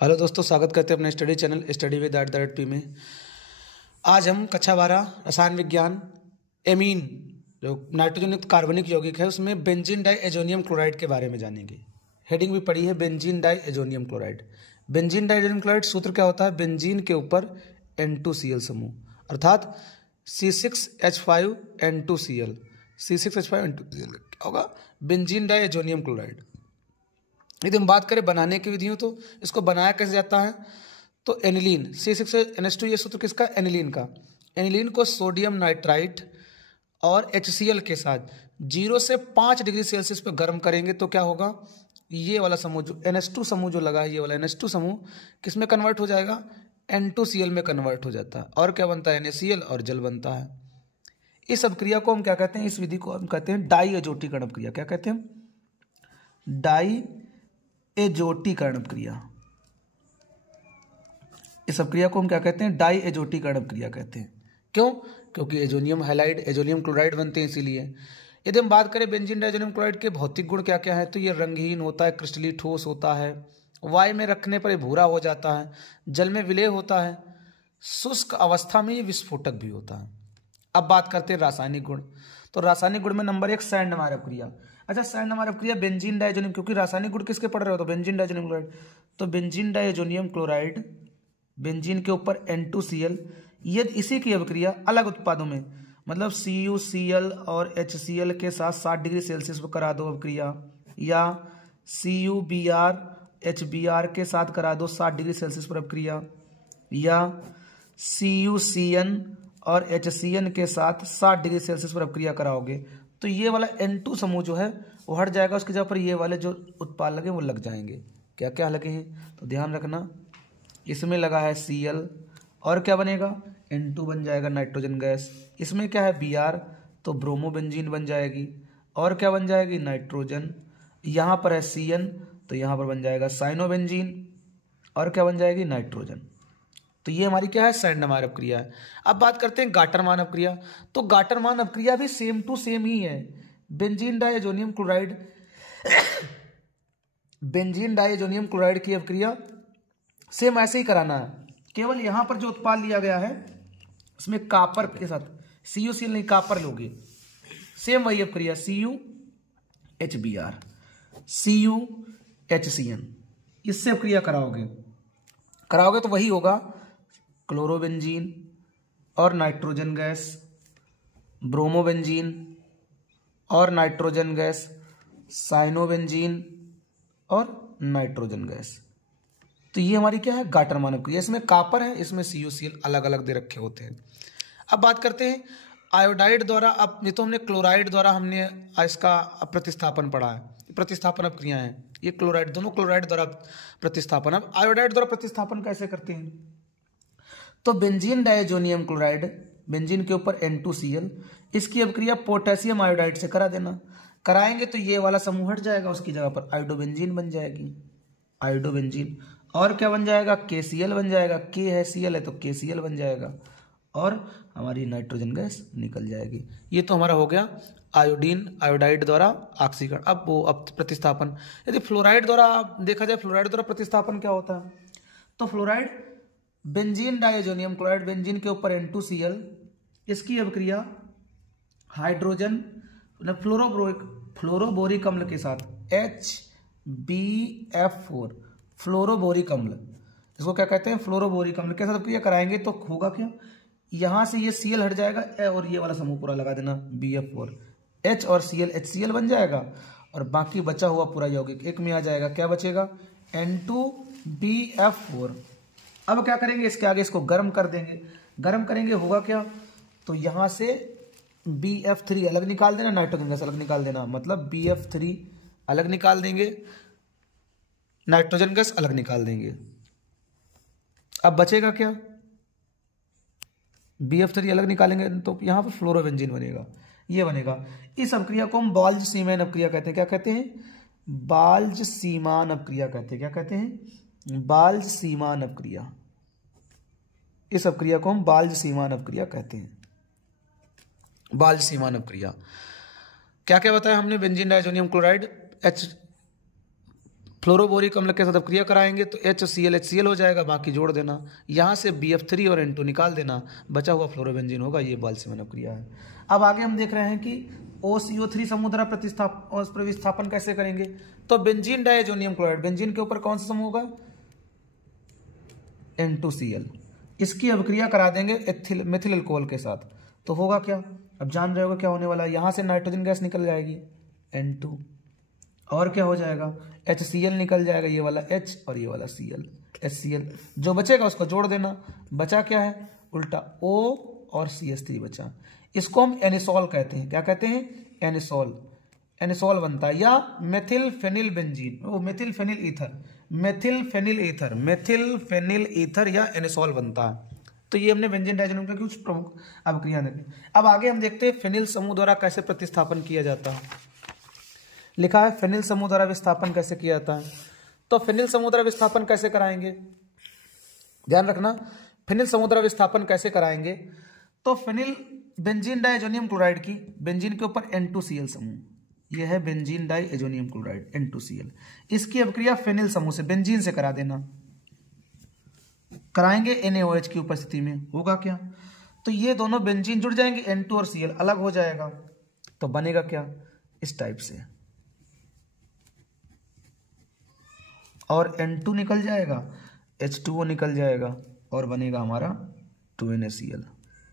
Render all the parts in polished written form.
Hello दोस्तों, स्वागत करते हैं अपने स्टडी चैनल स्टडी विद @pी में। आज हम कक्षा 12 रसायन विज्ञान एमीन जो नाइट्रोजन युक्त कार्बनिक यौगिक है उसमें बेंजीन डाई एजोनियम क्लोराइड के बारे में जानेंगे। हेडिंग भी पड़ी है benzene diazonium chloride. Benzene diazonium chloride सूत्र क्या होता है? बेंजीन के ऊपर N2Cl समूह अर्थात C6H5N2Cl। C6H5N2Cl क्या होगा? Benzene diazonium chloride. यदि हम बात करें बनाने की विधियों तो इसको बनाया कैसे जाता है? तो एनिलीन C6NH2 ये सूत्र किसका? एनिलीन का। एनिलीन को सोडियम नाइट्राइट और HCl के साथ 0 से 5 डिग्री सेल्सियस पर गर्म करेंगे तो क्या होगा? ये वाला समूह जो NH2 समूह जो लगा है, ये वाला NH2 समूह किस में कन्वर्ट हो जाएगा? N2Cl में कन्वर्ट हो जाता है। और क्या बनता है? NaCl और जल बनता है। इस अभिक्रिया को हम क्या कहते हैं? इस विधि को हम कहते हैं डाई एजोटीकरण अभिक्रिया। क्या कहते हैं? डाई एजोटीकरण अभिक्रिया। इस अभिक्रिया को हम क्या कहते हैं? डाई एजोटीकरण अभिक्रिया कहते हैं। क्यों? क्योंकि एजोनियम हैलाइड एजोनियम क्लोराइड बनते हैं इसीलिए। यदि हम बात करें बेंजीन डाइएजोनियम क्लोराइड के भौतिक गुण क्या क्या है तो ये रंगहीन होता है, क्रिस्टली ठोस होता है, वायु में रखने पर ये भूरा हो जाता है, जल में विलेय होता है, शुष्क अवस्था में ये विस्फोटक भी होता है। अब बात करते हैं रासायनिक गुण। तो रासायनिक गुण में नंबर 1 सैंडमायर अभिक्रिया। अच्छा, सैंडमायर अभिक्रिया बेंजीन डाइएजोनियम, क्योंकि रासायनिक गुण किसके पढ़ रहे हो? तो बेंजीन डाइएजोनियम क्लोराइड। तो बेंजीन डाइएजोनियम क्लोराइड बेंजीन के ऊपर N2Cl, यदि इसी की अभिक्रिया अलग उत्पादों में मतलब CuCl और HCl के साथ 60 डिग्री सेल्सियस पर करा दो अभिक्रिया, या CuBr HBr के साथ करा दो 60 डिग्री सेल्सियस पर अभिक्रिया, या CuCN और HCN के साथ 60 डिग्री सेल्सियस पर अभिक्रिया कराओगे तो ये वाला N2 समूह जो है वो हट जाएगा, उसकी जगह पर ये वाले जो उत्पाद लगे वो लग जाएंगे। क्या क्या लगे हैं तो ध्यान रखना। इसमें लगा है Cl और क्या बनेगा? N2 बन जाएगा नाइट्रोजन गैस। इसमें क्या है? Br तो ब्रोमोबेंजीन बन जाएगी। और क्या बन जाएगी? नाइट्रोजन। यहाँ पर है Cn तो यहाँ पर बन जाएगा साइनोबेंजीन। और क्या बन जाएगी? नाइट्रोजन। तो ये हमारी क्या है? सैंडमायर अभिक्रिया है। अब बात करते हैं गाटरमान अभिक्रिया। तो गाटरमान अभिक्रिया भी सेम टू सेम ही है। Benzene diazonium chloride benzene diazonium chloride की अभिक्रिया सेम ऐसे ही कराना है। केवल यहां पर जो उत्पाद लिया गया है उसमें कापर के साथ CuCl नहीं, कापर लोगे। सेम वही अभिक्रिया CuHBr CuHCN, इससे अभिक्रिया कराओगे तो वही होगा क्लोरोबेंजीन और नाइट्रोजन गैस, ब्रोमोबेंजीन और नाइट्रोजन गैस, साइनोबेंजीन और नाइट्रोजन गैस। तो ये हमारी क्या है? गाटरमान अभिक्रिया। इसमें कापर है, इसमें CuCl अलग अलग दे रखे होते हैं। अब बात करते हैं आयोडाइड द्वारा। अब ये तो हमने क्लोराइड द्वारा हमने इसका प्रतिस्थापन पढ़ा है, प्रतिस्थापन अभिक्रिया है ये क्लोराइड, दोनों क्लोराइड द्वारा प्रतिस्थापन। अब आयोडाइड द्वारा प्रतिस्थापन कैसे करते हैं? तो बेंजीन डाइएजोनियम क्लोराइड बेंजीन के ऊपर N2Cl, इसकी अभिक्रिया पोटेशियम आयोडाइड से करा देना। कराएंगे तो ये वाला समूह हट जाएगा, उसकी जगह पर आयोडोबेंजीन बन जाएगी, आयोडोबेंजीन। और क्या बन जाएगा? KCl बन जाएगा। K है Cl है तो KCl बन जाएगा और हमारी नाइट्रोजन गैस निकल जाएगी। ये तो हमारा हो गया आयोडाइड द्वारा ऑक्सीकरण। अब प्रतिस्थापन। यदि फ्लोराइड द्वारा देखा जाए, फ्लोराइड द्वारा प्रतिस्थापन क्या होता है? तो fluoride benzene diazonium chloride benzene के ऊपर N2Cl, इसकी अभिक्रिया हाइड्रोजन फ्लोरोबोरिक अम्ल के साथ HbF4 फ्लोरोबोरिक अम्ल, इसको क्या कहते हैं? फ्लोरोबोरिक अम्ल के साथ अभिक्रिया कराएंगे तो होगा क्या? यहां से ये Cl हट जाएगा और ये वाला समूह पूरा लगा देना BF4, H और Cl HCl बन जाएगा और बाकी बचा हुआ पूरा यौगिक एक में आ जाएगा। क्या बचेगा? N2BF4। अब क्या करेंगे? इसके आगे इसको गर्म कर देंगे। गर्म करेंगे होगा क्या? तो यहां से BF3 अलग निकाल देना, नाइट्रोजन गैस अलग निकाल देना, मतलब BF3 अलग निकाल देंगे, नाइट्रोजन गैस अलग निकाल देंगे। अब बचेगा क्या? BF3 अलग निकालेंगे तो यहां पर फ्लोरोबेंजीन बनेगा, ये बनेगा। इस अभिक्रिया को हम बाल्ज-सीमान अभिक्रिया कहते हैं। क्या कहते हैं? बाल्ज-सीमान अभिक्रिया कहते हैं। क्या कहते हैं? बाल्ज-सीमान अभिक्रिया। इस अभिक्रिया को हम बाल्ज-सीमान अभिक्रिया कहते हैं। बाल्ज-सीमान अभिक्रिया क्या क्या बताया हमने? बेंजीन डाइएजोनियम क्लोराइड फ्लोरोबोरिक अम्ल के साथ अपक्रिया कराएंगे तो HCl हो जाएगा, बाकी जोड़ देना, यहाँ से BF3 और N2 निकाल देना, बचा हुआ फ्लोरोबेंजीन होगा। ये बाल्सिमन अपक्रिया है। अब आगे हम देख रहे हैं कि OCO3 समूह द्वारा प्रतिस्थापन कैसे करेंगे। तो बेंजीन डाइएजोनियम क्लोराइड, बेंजीन के ऊपर कौन सा समूह होगा, N2Cl, इसकी अभिक्रिया करा देंगे मेथिल अल्कोहल के साथ, तो होगा क्या, अब जान रहे होगा क्या होने वाला है। यहाँ से नाइट्रोजन गैस निकल जाएगी N2, और क्या हो जाएगा, HCl निकल जाएगा, ये वाला H और ये वाला Cl, HCl, जो बचेगा उसको जोड़ देना, बचा क्या है, उल्टा O और CH3 बचा। इसको हम एनिसोल कहते हैं, क्या कहते हैं, एनिसोल, एनिसोल बनता है, या मेथिल फेनिल बेंजीन, वो methyl phenyl ether, methyl phenyl ether, methyl phenyl ether या एनिसोल बनता है। तो ये हमने बेंजीन डाइएजोनियम का कुछ प्रमुख अभिक्रिया देखें। अब आगे हम देखते हैं फेनिल समूह द्वारा कैसे प्रतिस्थापन किया जाता है। लिखा है फेनिल समूह द्वारा विस्थापन कैसे किया जाता है। तो फेनिल समूह द्वारा विस्थापन कैसे कराएंगे, ध्यान रखना, फेनिल समूह द्वारा विस्थापन कैसे कराएंगे। तो फेनिल बेंजीन डाइएजोनियम क्लोराइड की, बेंजीन के ऊपर N2Cl समूह, यह है बेंजीन डाइएजोनियम क्लोराइड N2Cl, इसकी अभिक्रिया फेनिल समूह से, बेंजीन से करा देना, कराएंगे NaOH की उपस्थिति में, होगा क्या, तो ये दोनों बेंजीन जुड़ जाएंगे, N2 और Cl अलग हो जाएगा, तो बनेगा क्या, इस टाइप से, और N2 निकल जाएगा, H2O निकल जाएगा, और बनेगा हमारा 2NaCl,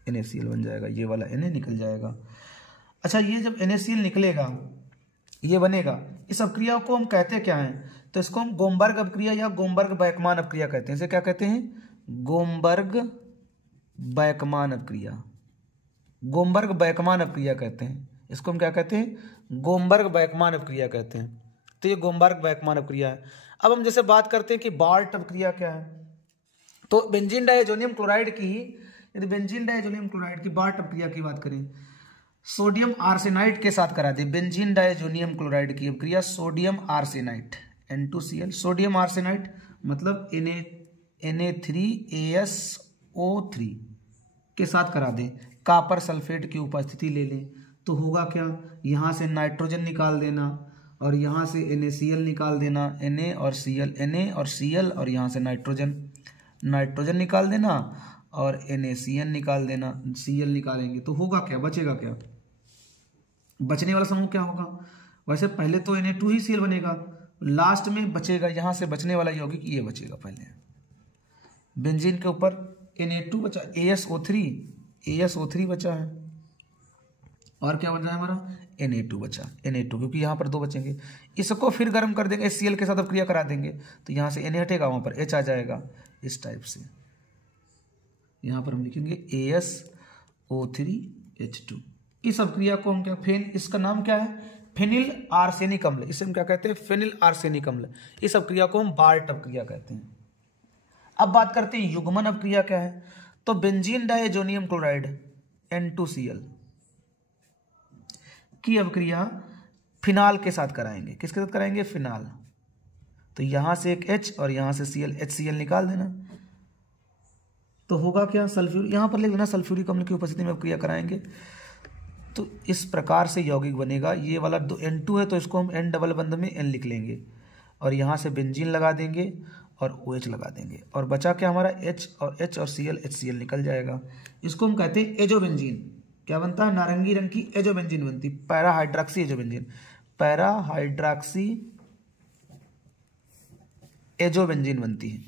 NaCl बन जाएगा, ये वाला Na निकल जाएगा। अच्छा, ये जब NaCl निकलेगा, ये बनेगा, इस अभिक्रिया को हम कहते क्या हैं, तो इसको हम गोमबर्ग अभिक्रिया या गोमबर्ग-बैकमान अभिक्रिया कहते हैं। इसे क्या कहते हैं, गोमबर्ग-बैकमान अभिक्रिया, गोमबर्ग-बैकमान अभिक्रिया कहते हैं, इसको हम क्या कहते हैं, गोमबर्ग-बैकमान अभिक्रिया कहते हैं। तो ये गोमबर्ग-बैकमान अभिक्रिया है। अब हम जैसे बात करते हैं कि बार्ट अभिक्रिया क्या है, तो बेंजीन डाइएजोनियम क्लोराइड की ही, यदि बेंजीन डाइएजोनियम क्लोराइड की बार्ट अभिक्रिया की बात करें, सोडियम आर्सेनाइड के साथ करा दे, बेंजीन डाइएजोनियम क्लोराइड की अभिक्रिया sodium arsenide N2Cl, sodium arsenide मतलब Na3ASO3 के साथ करा दें, कॉपर सल्फेट की उपस्थिति ले लें, तो होगा क्या, यहाँ से नाइट्रोजन निकाल देना, और यहाँ से NaCl निकाल देना, Na और Cl, और यहाँ से नाइट्रोजन निकाल देना, और NaCN निकाल देना, Cl निकालेंगे तो होगा क्या, बचेगा क्या, बचने वाला समूह क्या होगा, वैसे पहले तो Na2 ही Cl बनेगा, लास्ट में बचेगा, यहाँ से बचने वाला यौगिक ये बचेगा, पहले बेंजीन के ऊपर Na2 बचा, ASO3 बचा है, और क्या बचा है हमारा, Na2 बचा, Na2, क्योंकि यहाँ पर 2 बचेंगे, इसको फिर गर्म कर देंगे, Cl के साथ अपक्रिया करा देंगे, तो यहाँ से Na हटेगा, वहाँ पर H आ जाएगा, इस टाइप से, यहाँ पर हम लिखेंगे ASO3H2। इस अपक्रिया को हम क्या, इसका नाम क्या है, फेनिल आर्सेनिक अम्ल, इसे हम क्या कहते हैं, फेनिल आर्सेनिक अम्ल। इस अपक्रिया को हम बार्ट अपक्रिया कहते हैं। अब बात करते हैं युग्मन अपक्रिया क्या है, तो बेंजीन डाइएजोनियम क्लोराइड N2Cl की अपक्रिया फिनाल के साथ कराएंगे, किसके साथ कराएंगे, फिनाल, तो यहां से एक H और यहां से Cl, HCl निकाल देना, तो होगा क्या, सल्फ्यूरिक, यहां पर लिख लेना, सल्फ्यूरिक अम्ल की उपस्थिति में अपक्रिया कराएंगे, तो इस प्रकार से यौगिक बनेगा। ये वाला N2 है तो इसको हम N डबल बंध में N लिख लेंगे, और यहाँ से बेंजीन लगा देंगे और OH लगा देंगे, और बचा क्या हमारा H और Cl, HCl निकल जाएगा। इसको हम कहते हैं एजोबेंजीन, क्या बनता है, नारंगी रंग की एजोबेंजीन बनती, para hydroxy azobenzene, para hydroxy azobenzene बनती है,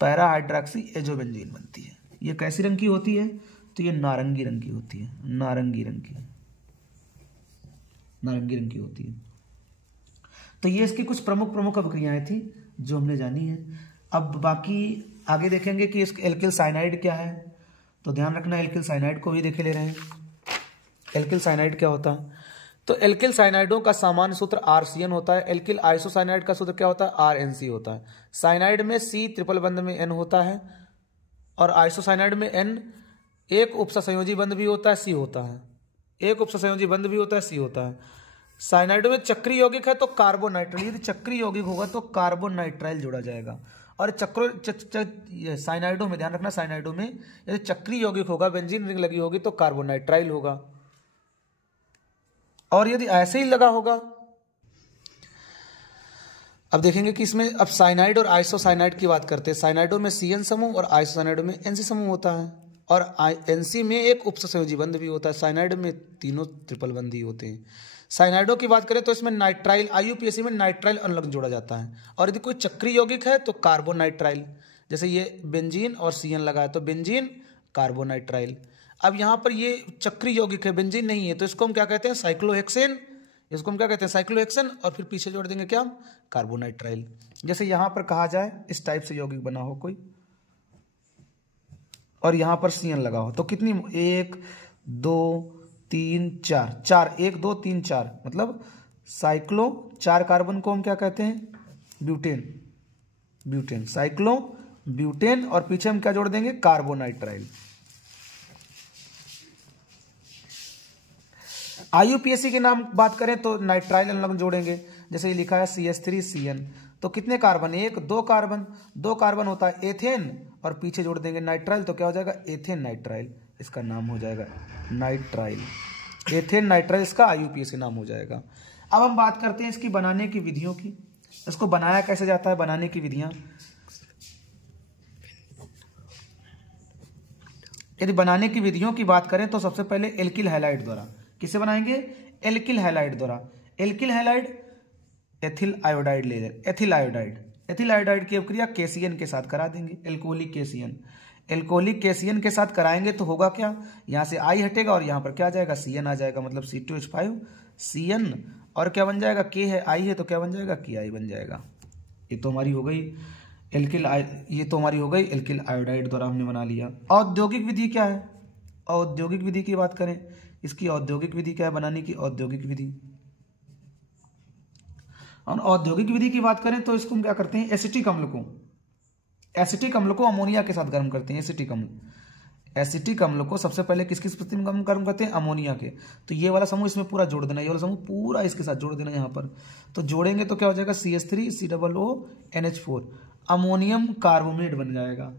पैरा हाइड्रॉक्सी एजोबेंजीन बनती है। ये कैसी रंग की होती है, तो ये नारंगी रंग की होती है, नारंगी रंग की होती है। तो ये इसकी कुछ प्रमुख अभिक्रियाएं थी जो हमने जानी है। अब बाकी आगे देखेंगे कि इसके एल्किल साइनाइड क्या है, तो ध्यान रखना, एल्किल साइनाइड को भी देखे ले रहे हैं। एल्किल साइनाइड क्या होता है, तो एल्किल साइनाइडों का सामान्य सूत्र RCN होता है। एल्किल आइसोसाइनाइड का सूत्र क्या होता है, RNC होता है। साइनाइड में C ट्रिपल बंध में N होता है, और आइसोसाइनाइड में N एक उपसंयोजी बंध भी होता है, C होता है, एक उपसंयोजी बंध भी होता है, C होता है। साइनाइडो में चक्रीय यौगिक है तो कार्बोनाइट्राइल, यदि चक्रीय यौगिक होगा तो कार्बोनाइट्राइल जोड़ा जाएगा, और साइनाइडो में ध्यान रखना, साइनाइडो में यदि चक्रीय यौगिक होगा, बेंजीन रिंग लगी होगी तो कार्बोनाइट्राइल होगा, और यदि ऐसे ही लगा होगा अब देखेंगे कि इसमें अब साइनाइड और आइसोसाइनाइड की बात करते हैं। साइनाइडों में CN समूह और आइसोसाइनाइडों में NC समूह होता है, और NC में एक उपसंयोजी बंध भी होता है। साइनाइड में तीनों ट्रिपल बंध ही होते हैं। साइनाइडों की बात करें तो इसमें नाइट्राइल, IUPAC में नाइट्राइल अनुलग्न जोड़ा जाता है, और यदि कोई चक्रीय यौगिक है तो कार्बोनाइट्राइल, जैसे ये बेंजीन और CN लगा है तो बेंजीन कार्बोनाइट्राइल। अब यहाँ पर ये चक्रीय यौगिक है, बेंजीन नहीं है, तो इसको हम क्या कहते हैं, साइक्लोहेक्सेन। इसको हम क्या कहते हैं, साइक्लोहेक्सेन, और फिर पीछे जोड़ देंगे क्या, कार्बोनाइट्राइल। जैसे यहाँ पर कहा जाए इस टाइप से यौगिक बना हो कोई, और यहाँ पर CN लगा हो, तो कितनी, 1 2 3 4, 4 1 2 3 4, मतलब साइक्लो, 4 कार्बन को हम क्या कहते हैं, ब्यूटेन, ब्यूटेन, साइक्लो ब्यूटेन, और पीछे हम क्या जोड़ देंगे, कार्बोनाइट्राइल। IUPAC के नाम बात करें तो नाइट्राइल अनुलग्न जोड़ेंगे, जैसे ये लिखा है CH3CN, तो कितने कार्बन, 1 2 कार्बन, 2 कार्बन होता है एथेन, और पीछे जोड़ देंगे नाइट्राइल, तो क्या हो जाएगा, एथेन नाइट्राइल, इसका नाम हो जाएगा नाइट्राइल, एथेन नाइट्राइल इसका IUPAC नाम हो जाएगा। अब हम बात करते हैं इसकी बनाने की विधियों की। इसको बनाया कैसे जाता है, बनाने की विधियां। यदि बनाने की विधियों की बात करें तो सबसे पहले एल्किल हैलाइड द्वारा, किसे बनाएंगे, एल्किल हैलाइड द्वारा। एल्किल हैलाइड एथिल आयोडाइड ले लें, एथिल आयोडाइड, एथिल आयोडाइड की अपक्रिया KCN के साथ करा देंगे, एल्कोहलिक KCN, एल्कोहलिक KCN के साथ कराएंगे तो होगा क्या, यहाँ से I हटेगा और यहाँ पर क्या आ जाएगा, CN आ जाएगा, मतलब C2H5CN, और क्या बन जाएगा, K है I है तो क्या बन जाएगा, KI बन जाएगा। ये तो हमारी हो गई ये तो हमारी हो गई एल्किल आयोडाइड द्वारा हमने बना लिया। औद्योगिक विधि क्या है, औद्योगिक विधि की बात करें, इसकी औद्योगिक विधि क्या है बनाने की, औद्योगिक विधि, और औद्योगिक विधि की बात करें तो इसको हम क्या करते हैं, एसिटिक अम्ल को अमोनिया के साथ गर्म करते हैं। एसिटिक अम्ल को सबसे पहले किसकी स्थिति में गर्म करते हैं, अमोनिया के। तो ये वाला समूह इसमें पूरा जोड़ देना, ये वाला समूह पूरा इसके साथ जोड़ देना यहाँ पर, तो जोड़ेंगे तो क्या हो जाएगा, CH3COONH4, अमोनियम कार्बोनेट बन जाएगा।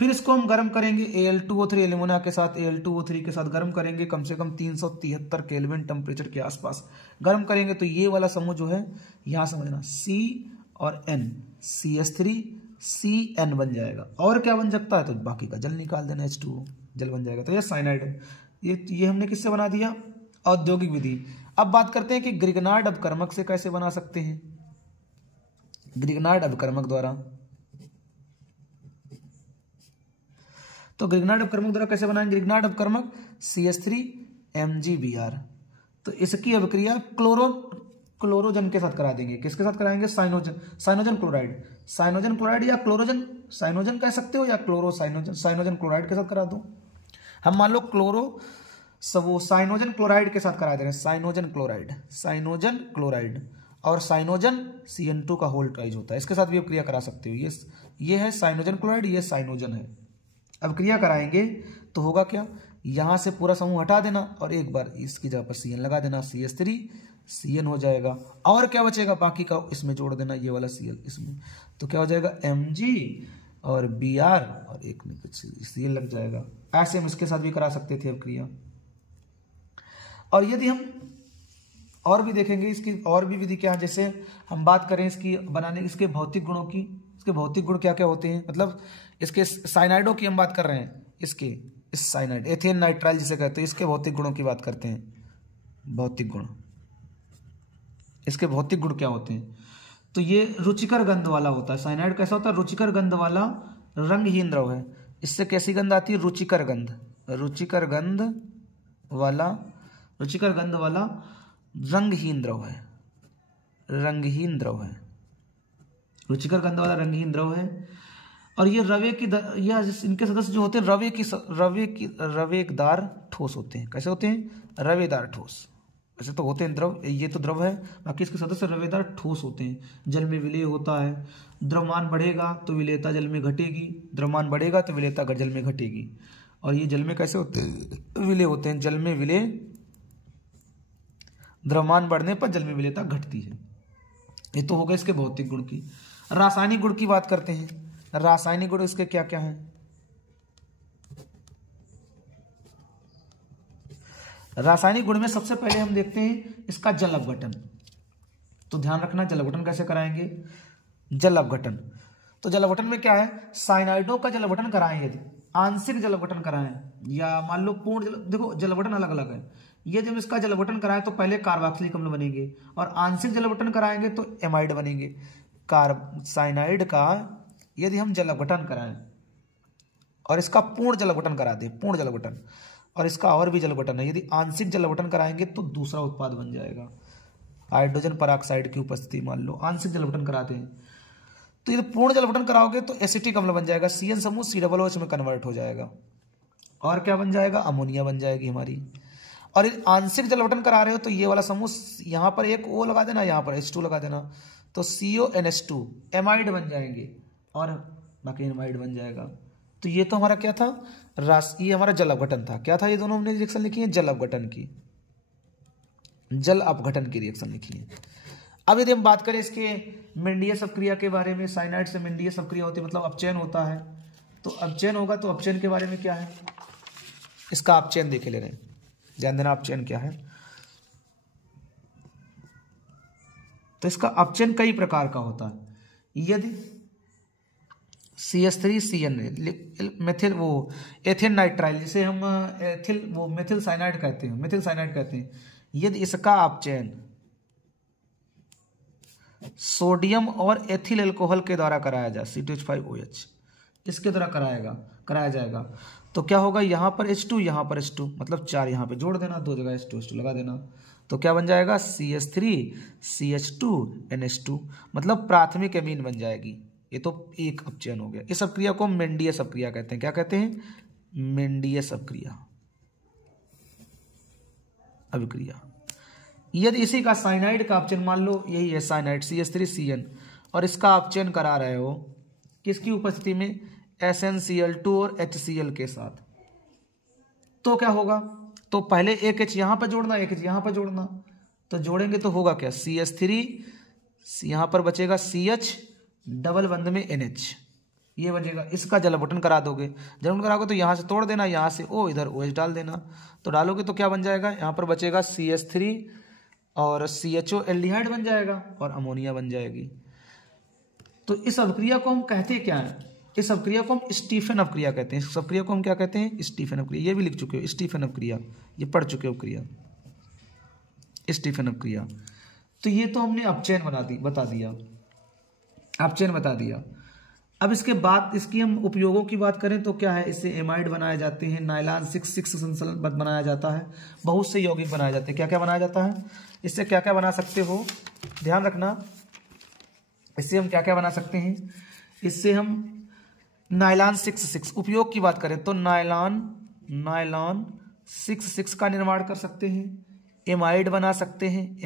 फिर इसको हम गर्म करेंगे Al2O3 एल्यूमिना के साथ, Al2O3 के साथ गर्म करेंगे कम से कम 373 केल्विन टेम्परेचर के आसपास गर्म करेंगे, तो ये वाला समूह जो है यहाँ समझना C और N, CH3CN बन जाएगा। और क्या बन सकता है, तो बाकी का जल निकाल देना, H2O जल बन जाएगा। तो ये साइनाइड है, ये हमने किससे बना दिया, औद्योगिक विधि। अब बात करते हैं कि ग्रिग्नार्ड अपकर्मक से कैसे बना सकते हैं, ग्रिग्नार्ड अपकर्मक द्वारा। तो ग्रिग्नार्ड अपकर्मक द्वारा कैसे बनाएंगे, ग्रिग्नार्ड अपकर्मक CH3MgBr, तो इसकी अभिक्रिया क्लोरोजन के साथ करा देंगे। किसके साथ कराएंगे, साइनोजन क्लोराइड, साइनोजन क्लोराइड या क्लोरोजन, साइनोजन कह सकते हो या साइनोजन क्लोराइड के साथ करा दो। हम मान लो साइनोजन क्लोराइड के साथ करा दे रहे हैं, साइनोजन क्लोराइड, और साइनोजन CN2 का होल ट्वाइज होता है, इसके साथ भी अब क्रिया करा सकते हो। ये है साइनोजन क्लोराइड, ये साइनोजन है। अब क्रिया कराएंगे तो होगा क्या, यहां से पूरा समूह हटा देना और एक बार इसकी जगह पर CN लगा देना, CH3CN हो जाएगा। और क्या बचेगा, बाकी का इसमें जोड़ देना, ये वाला Cl इसमें, तो क्या हो जाएगा, Mg और Br और एक में कुछ Cl लग जाएगा। ऐसे हम इसके साथ भी करा सकते थे अब क्रिया। और यदि हम और भी देखेंगे, इसकी और भी विधि क्या है, जैसे हम बात करें इसकी बनाने, इसके भौतिक गुणों की, इसके भौतिक गुण क्या क्या होते हैं, मतलब इसके साइनाइडों की हम बात कर रहे हैं, इस साइनाइड एथेन नाइट्राइल जिसे कहते हैं, इसके भौतिक गुणों की बात करते हैं। भौतिक गुण, इसके भौतिक गुण क्या होते हैं, तो ये रुचिकर गंध वाला होता है। साइनाइड कैसा होता है, रुचिकर गंध वाला रंगहीन द्रव है। इससे कैसी गंध आती है, रुचिकर गंध वाला रंगहीन द्रव है, रुचिकर गंध वाला रंगहीन द्रव है। और ये इनके सदस्य जो होते हैं रवेकदार ठोस होते हैं। कैसे होते हैं, रवेदार ठोस। ऐसे तो होते हैं द्रव, ये तो द्रव है, बाकी इसके सदस्य रवेदार ठोस होते हैं। जल में विलेय होता है, द्रव्यमान बढ़ेगा तो विलेयता जल में घटेगी, द्रव्यमान बढ़ेगा तो विलेयता जल में घटेगी। और ये जल में कैसे होते हैं, विलेय होते हैं, जल में विलेय, द्रव्यमान बढ़ने पर जल में विलेयता घटती है। ये तो हो गया इसके भौतिक गुण की। रासायनिक गुण की बात करते हैं। रासायनिक गुण इसके क्या क्या हैं, रासायनिक गुण में सबसे पहले हम देखते हैं इसका जल अपघटन। तो ध्यान रखना जल अपघटन कैसे कराएंगे, जल अपघटन। तो जल अपघटन में क्या है, साइनाइडों का जल अपघटन कराएं यदि आंशिक जल अपघटन कराएं या मान लो पूर्ण जल, देखो जल अपघटन अलग अलग है। ये जब इसका जल अपघटन कराएं तो पहले कार्बोक्सिलिक अम्ल बनेंगे और आंशिक जल अपघटन कराएंगे तो एमाइड बनेंगे। साइनाइड का यदि हम जल अपघटन कराएं और इसका पूर्ण जल अपघटन करा दें, पूर्ण जल अपघटन, और इसका और भी जल अपघटन है, यदि आंशिक जल अपघटन कराएंगे तो दूसरा उत्पाद बन जाएगा हाइड्रोजन पेरोक्साइड की उपस्थिति। मान लो आंशिक जल अपघटन कराते हैं तो यदि पूर्ण जल अपघटन कराओगे तो एसिटिक अम्ल बन जाएगा, CN समूह COOH में कन्वर्ट हो जाएगा और क्या बन जाएगा, अमोनिया बन जाएगी हमारी। और यदि आंशिक जल अपघटन करा रहे हो तो ये वाला समूह यहाँ पर एक O लगा देना, यहाँ पर H2 लगा देना, तो CONH2 एमाइड बन जाएंगे और बाकी एमाइड बन जाएगा। तो ये तो हमारा क्या था, ये हमारा जल अपघटन था। क्या था ये दोनों हमने रिएक्शन लिखी है, जल अपघटन की, जल अपघटन की रिएक्शन लिखी है। अब यदि हम बात करें इसके मेंडियस अपक्रिया के बारे में, साइनाइड से मेंडियस अपक्रिया होती है मतलब अपचयन होता है। तो अपचयन होगा तो अपचयन के बारे में क्या है, इसका अपचयन देखे ले रहे हैं, ध्यान देना अपचयन क्या है। तो इसका अपचयन कई प्रकार का होता है। यदि CH3CN मेथिल वो एथिल नाइट्राइल जिसे हम एथिल वो मेथिल साइनाइड कहते हैं, मेथिल साइनाइड कहते हैं, यदि इसका अपचयन सोडियम और एथिल अल्कोहल के द्वारा कराया जाए, C2H5OH इसके द्वारा कराया जाएगा तो क्या होगा, यहाँ पर H2 यहाँ पर H2 मतलब 4 यहाँ पे जोड़ देना, 2 जगह H2 लगा देना, तो क्या बन जाएगा CH3CH2NH2 मतलब प्राथमिक एमीन बन जाएगी। ये तो एक अपचयन हो गया। इस अपक्रिया को मेंडियस अपक्रिया कहते हैं। क्या कहते हैं, मेंडियस अपक्रिया अभिक्रिया। यदि इसी का साइनाइड का अपचयन, मान लो यही है साइनाइड CH3CN और इसका अपचयन करा रहे हो किसकी उपस्थिति में, SnCl2 और HCl के साथ, तो क्या होगा, तो पहले एक H यहाँ पर जोड़ना, एक H यहाँ पर जोड़ना, तो जोड़ेंगे तो होगा क्या, CH3 यहाँ पर बचेगा CH डबल बंध में NH, ये बचेगा। इसका जल अपघटन करा दोगे, जल अपघटन कराओगे तो यहाँ से तोड़ देना, यहाँ से O इधर OH डाल देना, तो डालोगे तो क्या बन जाएगा, यहाँ पर बचेगा CH3 और CHO एल्डिहाइड बन जाएगा और अमोनिया बन जाएगी। तो इस अपक्रिया को हम कहते क्या है, इस अपक्रिया को हम स्टीफन अपक्रिया कहते हैं। इस अपक्रिया को हम क्या कहते हैं, स्टीफन अपक्रिया। ये भी लिख चुके हो स्टीफन अपक्रिया, ये पढ़ चुके हो अपक्रिया, स्टीफन अपक्रिया। तो ये तो हमने अपचयन बता दिया, अपचयन बता दिया। अब इसके बाद इसकी हम उपयोगों की बात करें तो क्या है, इससे एमाइड बनाए जाते हैं, नाइलॉन 6 संचलन बनाया जाता है, बहुत से यौगिक बनाए जाते हैं। क्या क्या बनाया जाता है, इससे क्या क्या बना सकते हो, ध्यान रखना, इससे हम क्या क्या बना सकते हैं, इससे हम नाइलॉन 6 उपयोग की बात करें तो नाइलॉन 6 का निर्माण कर सकते हैं, एमाइड बना सकते हैं,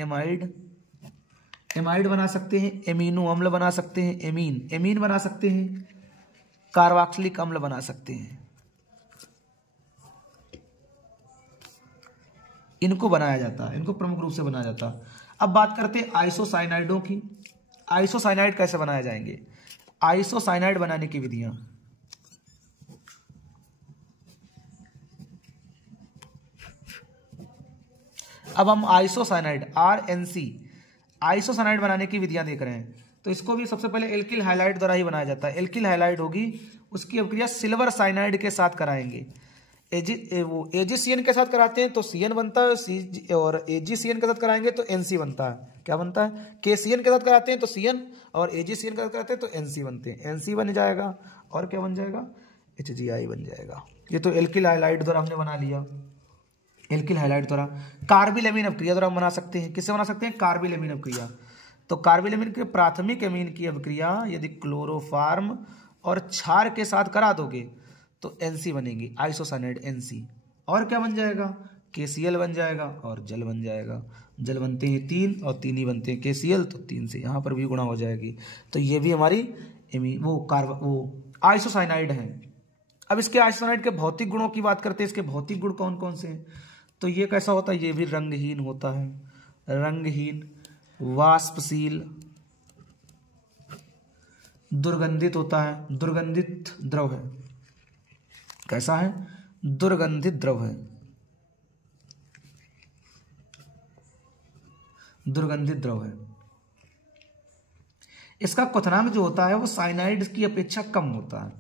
एमाइड बना सकते हैं, एमिनो अम्ल बना सकते हैं, एमीन बना सकते हैं, कार्बोक्सिलिक अम्ल बना सकते हैं, इनको बनाया जाता है, इनको प्रमुख रूप से बनाया जाता है। अब बात करते हैं आइसोसाइनाइडों की। आइसोसाइनाइड कैसे बनाए जाएंगे, आइसोसाइनाइड बनाने की विधियां, अब हम आइसोसाइनाइड RNC आइसोसाइनाइड बनाने की विधियां देख रहे हैं। तो इसको भी सबसे पहले एल्किल हाइलाइड द्वारा ही बनाया जाता है। एल्किल हाइलाइड होगी, उसकी अपक्रिया सिल्वर साइनाइड के साथ कराएंगे। AgCN के साथ कराते हैं तो CN बनता है, और AgCN के साथ कराएंगे तो NC बनता है। क्या बनता है, KCN के साथ कराते हैं तो CN और AgCN के साथ कराते हैं तो NC बनते हैं। NC बन जाएगा और क्या बन जाएगा, HGI बन जाएगा। ये तो एल्किल हाइलाइड द्वारा हमने बना लिया, एल्किल हाइलाइड द्वारा। कार्बिलेमिन अपक्रिया द्वारा हम बना सकते हैं, किससे बना सकते हैं, कार्बिलेमिन अपक्रिया। तो कार्बिलेमिन के प्राथमिक एमीन की अपक्रिया यदि क्लोरोफार्म और क्षार के साथ करा दोगे तो NC बनेगी, आइसोसाइनाइड NC। और क्या बन जाएगा, KCl बन जाएगा और जल बन जाएगा। जल बनते हैं 3 और 3 ही बनते हैं KCl, तो 3 से यहाँ पर भी गुणा हो जाएगी। तो ये भी हमारी वो आइसोसाइनाइड है। अब इसके आइसोसाइनाइड के भौतिक गुणों की बात करते हैं। इसके भौतिक गुण कौन कौन से हैं, तो ये कैसा होता है, ये भी रंगहीन होता है, रंगहीन, वाष्पशील, दुर्गंधित होता है, दुर्गंधित द्रव है। कैसा है, दुर्गंधित द्रव है, दुर्गंधित द्रव है। इसका क्वथनांक जो होता है वो साइनाइड की अपेक्षा कम होता है।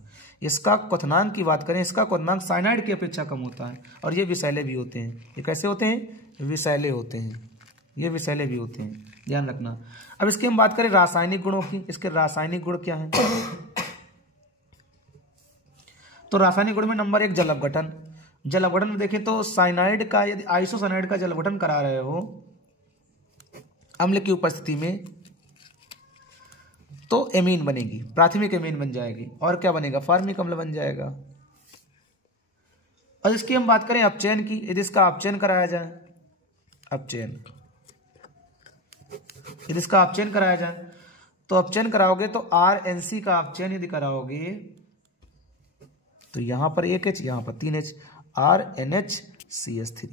इसका क्वथनांक की बात करें, इसका क्वथनांक साइनाइड की अपेक्षा कम होता है, और ये विषैले भी होते हैं। ये कैसे होते हैं? विषैले होते हैं, ये विषैले भी होते हैं, ध्यान रखना। अब इसकी हम बात करें रासायनिक गुणों की। इसके रासायनिक गुण क्या है? तो रासायनिक गुण में नंबर 1 जल अपघटन। जल अपघटन में देखें तो साइनाइड का, यदि आइसोसाइनाइड का जल अपघटन करा रहे हो अम्ल की उपस्थिति में, तो एमीन बनेगी, प्राथमिक एमीन बन जाएगी। और क्या बनेगा? फॉर्मिक अम्ल बन जाएगा। और इसकी हम बात करें अपचयन की, यदि इसका अपचयन कराया जाए, अपचयन, यदि इसका अपचयन कराया जाए तो अपचयन कराओगे तो RNC का अपचयन यदि कराओगे तो यहां पर 1H, यहां पर 3H, RNHCH3,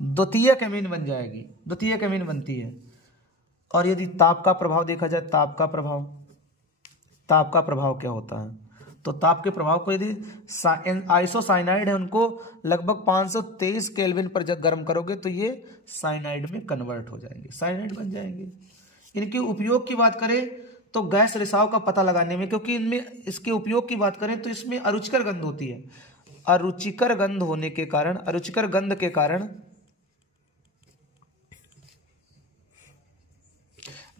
द्वितीयक एमीन बन जाएगी, द्वितीयक एमीन बनती है। और यदि ताप का प्रभाव देखा जाए, ताप का प्रभाव, ताप का प्रभाव क्या होता है? तो ताप के प्रभाव को, यदि आइसोसाइनाइड है उनको लगभग 523 केल्विन पर जब गर्म करोगे तो ये साइनाइड में कन्वर्ट हो जाएंगे, साइनाइड बन जाएंगे। इनके उपयोग की बात करें तो गैस रिसाव का पता लगाने में, क्योंकि इनमें, इसके उपयोग की बात करें तो इसमें अरुचिकर गंध होती है। अरुचिकर गंध होने के कारण, अरुचिकर गंध के कारण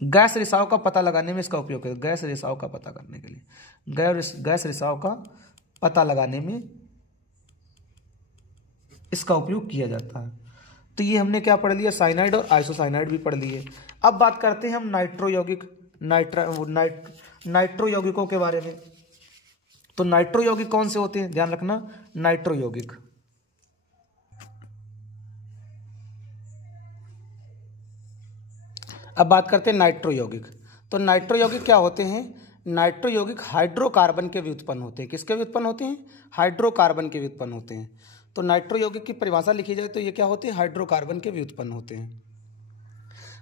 गैस रिसाव का पता लगाने में इसका उपयोग है। गैस रिसाव का पता करने के लिए, गैस रिसाव का पता लगाने में इसका उपयोग किया जाता है। तो ये हमने क्या पढ़ लिया? साइनाइड और आइसोसाइनाइड भी पढ़ लिए। अब बात करते हैं हम नाइट्रो यौगिक, नाइट्रो यौगिकों के बारे में। तो नाइट्रो यौगिक कौन से होते हैं? ध्यान रखना, नाइट्रो यौगिक, अब बात करते हैं नाइट्रो यौगिक। तो नाइट्रो यौगिक क्या होते हैं? नाइट्रो यौगिक हाइड्रोकार्बन के व्युत्पन्न होते हैं। किसके व्युत्पन्न होते हैं? हाइड्रोकार्बन के व्युत्पन्न होते हैं। तो नाइट्रो यौगिक की परिभाषा लिखी जाए तो ये क्या होते हैं? हाइड्रोकार्बन के व्युत्पन्न होते हैं।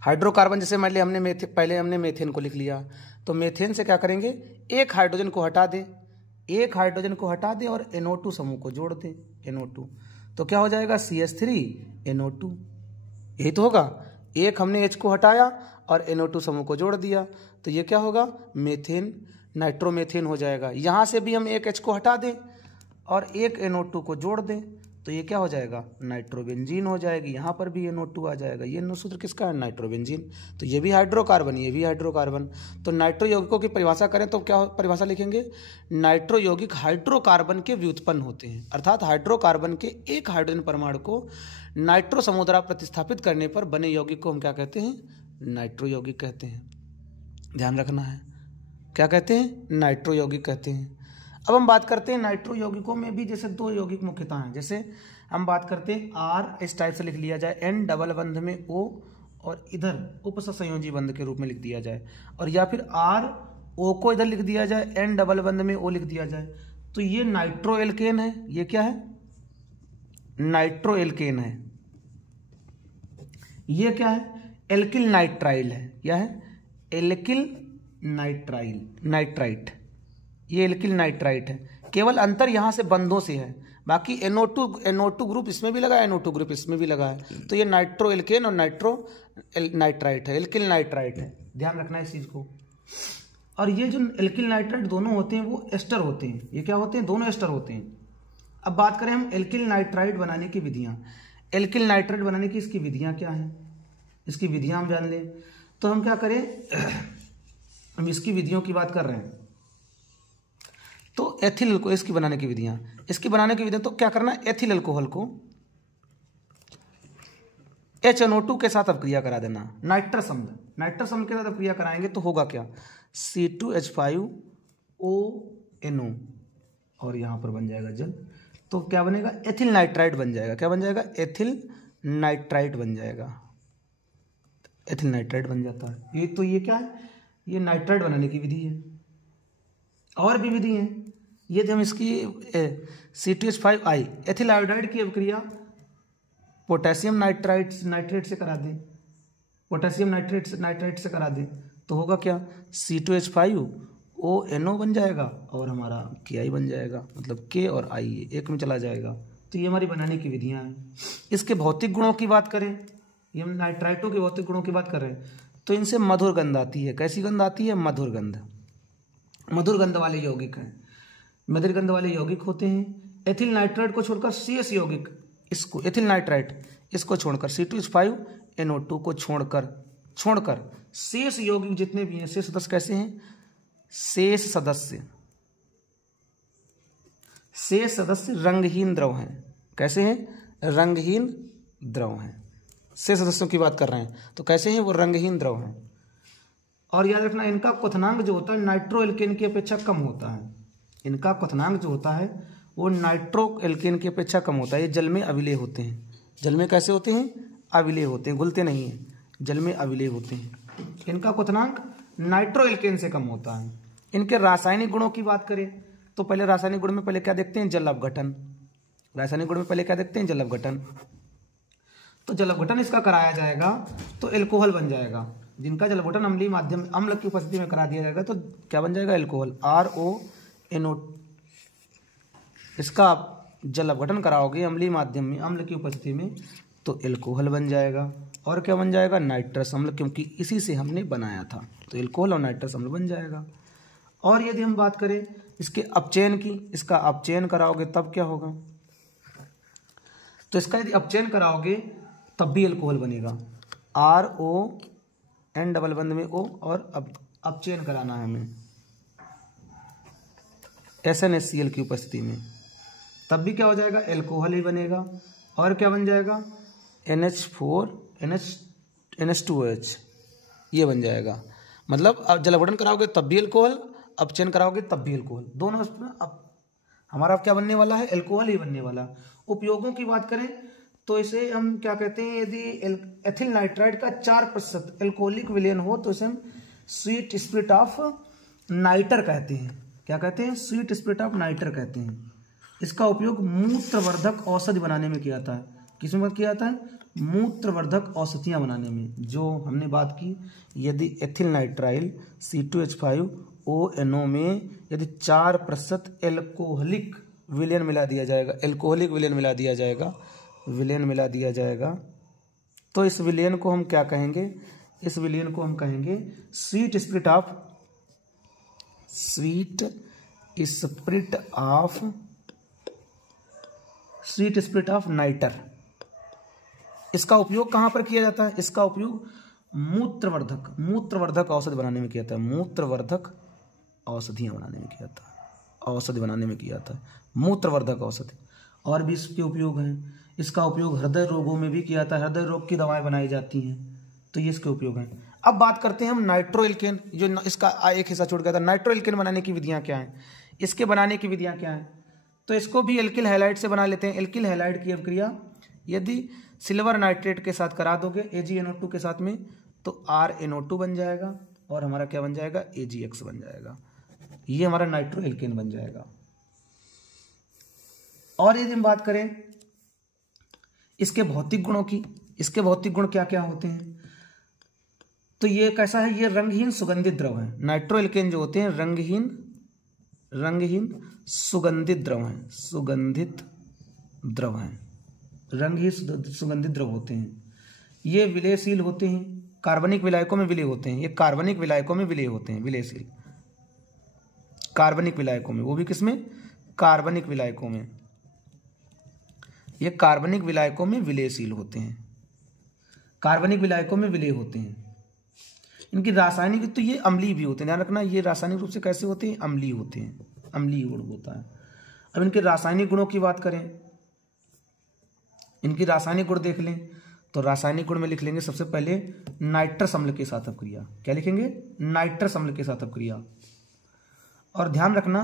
हाइड्रोकार्बन, जैसे मान लिया हमने पहले हमने मीथेन को लिख लिया, तो मीथेन से क्या करेंगे? एक हाइड्रोजन को हटा दें, एक हाइड्रोजन को हटा दें और NO2 समूह को जोड़ दें, NO2, तो क्या हो जाएगा? CH3NO2, यही तो होगा। एक हमने H को हटाया और NO2 समूह को जोड़ दिया, तो ये क्या होगा? मीथेन, नाइट्रोमेथेन हो जाएगा। यहाँ से भी हम एक H को हटा दें और एक NO2 को जोड़ दें, तो ये क्या हो जाएगा? नाइट्रोबेंजीन हो जाएगी। यहाँ पर भी NO2 आ जाएगा। ये NO सूत्र किसका है? नाइट्रोबेंजीन। तो ये भी हाइड्रोकार्बन, ये भी हाइड्रोकार्बन। तो नाइट्रो यौगिकों की परिभाषा करें तो क्या परिभाषा लिखेंगे? नाइट्रो यौगिक हाइड्रोकार्बन के व्युत्पन्न होते हैं, अर्थात हाइड्रोकार्बन के एक हाइड्रोजन परमाणु को नाइट्रो समूह द्वारा प्रतिस्थापित करने पर बने यौगिक को हम क्या कहते हैं? नाइट्रो यौगिक कहते हैं। ध्यान रखना है, क्या कहते हैं? नाइट्रो यौगिक कहते हैं। अब हम बात करते हैं नाइट्रो यौगिकों में भी जैसे 2 यौगिक मुख्यतः हैं। जैसे हम बात करते हैं R, इस टाइप से लिख लिया जाए, N डबल बंध में O, और इधर उपसंयोजी बंध के रूप में लिख दिया जाए, और या फिर R O को इधर लिख दिया जाए, N डबल बंध में O लिख दिया जाए, तो ये नाइट्रो एल्केन है। ये क्या है? नाइट्रो एल्केन है। ये क्या है? एल्किल नाइट्राइल है। क्या है? एल्किल नाइट्राइल, नाइट्राइट, ये एल्किल नाइट्राइट है। केवल अंतर यहां से बंधों से है, बाकी NO2 ग्रुप इसमें भी लगा है, NO2 ग्रुप इसमें भी लगा है। तो ये नाइट्रो एल्केन और नाइट्रो नाइट्राइट है, एल्किल नाइट्राइट है। ध्यान रखना इस चीज को। और ये जो एल्किल नाइट्राइट दोनों होते हैं वो एस्टर होते हैं। ये क्या होते हैं? दोनों एस्टर होते हैं। अब बात करें हम एल्किल नाइट्राइट बनाने की विधियां। एल्किल नाइट्राइट बनाने की इसकी विधियां क्या हैं? इसकी विधियां हम जान लें तो हम क्या करें? हम इसकी विधियों की बात कर रहे हैं। तो एथिल अल्कोहल, इसकी बनाने की विधियां, इसकी बनाने की विधियां, तो क्या करना है? एथिल अल्कोहल को HNO2 के साथ अपक्रिया करा देना। नाइट्रस अम्ल, नाइट्रस अम्ल के साथ अपक्रिया कराएंगे तो होगा क्या? C2H5ONO, और यहां पर बन जाएगा जल, तो क्या बनेगा? एथिल नाइट्राइट बन जाएगा। क्या बन जाएगा? एथिल नाइट्राइट बन जाएगा। एथिल नाइट्राइट बन जाता है। ये तो ये क्या है? ये नाइट्राइट बनाने की विधि है। और भी विधि है। यदि हम इसकी C2H5I एथिल आयोडाइड की अपक्रिया पोटेशियम नाइट्रेट से करा दें, पोटेशियम नाइट्रेट से करा दें, तो होगा क्या? C2H5ONO बन जाएगा और हमारा KI बन जाएगा, मतलब K और I एक में चला जाएगा। तो ये हमारी बनाने की विधियां हैं। इसके भौतिक गुणों की बात करें, ये हम नाइट्राइटों के भौतिक गुणों की बात कर रहे हैं, तो इनसे मधुर गंध आती है। कैसी गंध आती है? मधुर गंध। मधुर गंध वाले यौगिक हैं, मधुर गंध वाले यौगिक होते हैं। एथिल नाइट्राइड को छोड़कर शेष यौगिक, इसको एथिल नाइट्राइड इसको छोड़कर C2H5NO2 को छोड़कर शेष यौगिक जितने भी हैं, शेष सदस्य कैसे हैं? शेष सदस्य रंगहीन द्रव हैं। कैसे हैं? रंगहीन द्रव हैं। शेष सदस्यों की बात कर रहे हैं तो कैसे हैं? वो रंगहीन द्रव हैं। और याद रखना, इनका क्वथनांक जो होता है नाइट्रो एल्केन की अपेक्षा कम होता है। इनका क्वथनांक जो होता है वो नाइट्रो एल्केन की अपेक्षा कम होता है। ये जल में अविलेय होते हैं। जल में कैसे होते हैं? अविलेय होते हैं, घुलते नहीं हैं, जल में अविलेय होते हैं। इनका क्वथनांक नाइट्रो एल्केन से कम होता है। इनके रासायनिक गुणों की बात करें तो पहले रासायनिक गुण में पहले क्या देखते हैं? जल अपघटन। रासायनिक गुण में पहले क्या देखते हैं? जल अपघटन। तो जल अपघटन इसका कराया जाएगा तो एल्कोहल बन जाएगा। जिनका जल अपघटन अम्लीय माध्यम अम्ल की उपस्थिति में करा दिया जाएगा तो क्या बन जाएगा? Alcohol, RONO। इसका आप जल अपघटन कराओगे अम्लीय माध्यम में अम्ल की उपस्थिति में तो एल्कोहल बन जाएगा। और क्या बन जाएगा? नाइट्रस अम्ल, क्योंकि इसी से हमने बनाया था। तो एल्कोहल और नाइट्रस अम्ल बन जाएगा। और यदि हम बात करें इसके अपचयन की, इसका अपचयन कराओगे तब क्या होगा? तो इसका यदि अपचयन कराओगे तब भी एल्कोहल बनेगा। RON डबल बंद में O और अपचयन कराना है हमें SnHCl की उपस्थिति में, तब भी क्या हो जाएगा? एल्कोहल ही बनेगा। और क्या बन जाएगा? NH4 NH2OH ये बन जाएगा। मतलब अब जल अपघटन कराओगे तब भी एल्कोहल, अपचयन कराओगे तब भी एल्कोहल, दोनों इसमें अब हमारा क्या बनने वाला है? एल्कोहल ही बनने वाला। उपयोगों की बात करें तो इसे हम क्या कहते हैं? यदि एथिल नाइट्राइड का 4% एल्कोहलिक विलयन हो तो इसे हम स्वीट स्पिरिट ऑफ नाइटर कहते हैं। क्या कहते हैं? स्वीट स्पिरिट ऑफ नाइटर कहते हैं। इसका उपयोग मूत्रवर्धक औषधि बनाने में किया जाता है। किसमें किया जाता है? मूत्रवर्धक औषधियाँ बनाने में। जो हमने बात की, यदि एथिल नाइट्राइल C2H5ONO में यदि 4% एल्कोहलिक विलयन मिला दिया जाएगा, एल्कोहलिक विलयन मिला दिया जाएगा, तो इस विलयन को हम क्या कहेंगे? इस विलयन को हम कहेंगे स्वीट स्पिरिट ऑफ नाइटर। इसका उपयोग कहाँ पर किया जाता है? इसका उपयोग मूत्रवर्धक औषधि बनाने में किया जाता है। मूत्रवर्धक औषधियाँ बनाने में किया जाता है, औषधि बनाने में किया जाता है मूत्रवर्धक औषधि। और भी इसके उपयोग हैं। इसका उपयोग हृदय रोगों में भी किया जाता है, हृदय रोग की दवाएं बनाई जाती हैं, तो ये इसके उपयोग हैं। अब बात करते हैं हम नाइट्रो एल्केन, जो इसका एक हिस्सा छूट गया था। नाइट्रो एल्केन बनाने की विधियाँ क्या हैं? इसके बनाने की विधियाँ क्या हैं? तो इसको भी एल्किल हैलाइड से बना लेते हैं। एल्किल हैलाइड की अभिक्रिया यदि सिल्वर नाइट्रेट के साथ करा दोगे AgNO2 के साथ में तो RNO2 बन जाएगा और हमारा क्या बन जाएगा? AgX बन जाएगा। ये हमारा नाइट्रो एल्केन बन जाएगा। और यदि हम बात करें इसके भौतिक गुणों की, इसके भौतिक गुण क्या क्या होते हैं? तो ये कैसा है? ये रंगहीन सुगंधित द्रव है। नाइट्रो एल्केन जो होते हैं रंगहीन सुगंधित द्रव हैं, रंगहीन सुगंधित द्रव होते हैं। ये विलयशील होते हैं, कार्बनिक विलायकों में विलय होते हैं। ये कार्बनिक विलायकों में विलय होते हैं, विलयशील कार्बनिक विलायकों में। वो भी किसमें? कार्बनिक विलायकों में। ये कार्बनिक विलायकों में विलयशील होते हैं, कार्बनिक विलायकों में विलय होते हैं। इनकी रासायनिक, तो ये अम्लीय भी होते हैं, ध्यान रखना। ये रासायनिक रूप से कैसे होते हैं? अम्लीय होते हैं, अम्लीय गुण होता है। अब इनके रासायनिक गुणों की बात करें, इनकी रासायनिक गुण देख लें तो रासायनिक गुण में लिख लेंगे सबसे पहले नाइट्रस अम्ल के साथ अपक्रिया। क्या लिखेंगे? नाइट्रस अम्ल के साथ अपक्रिया। और ध्यान रखना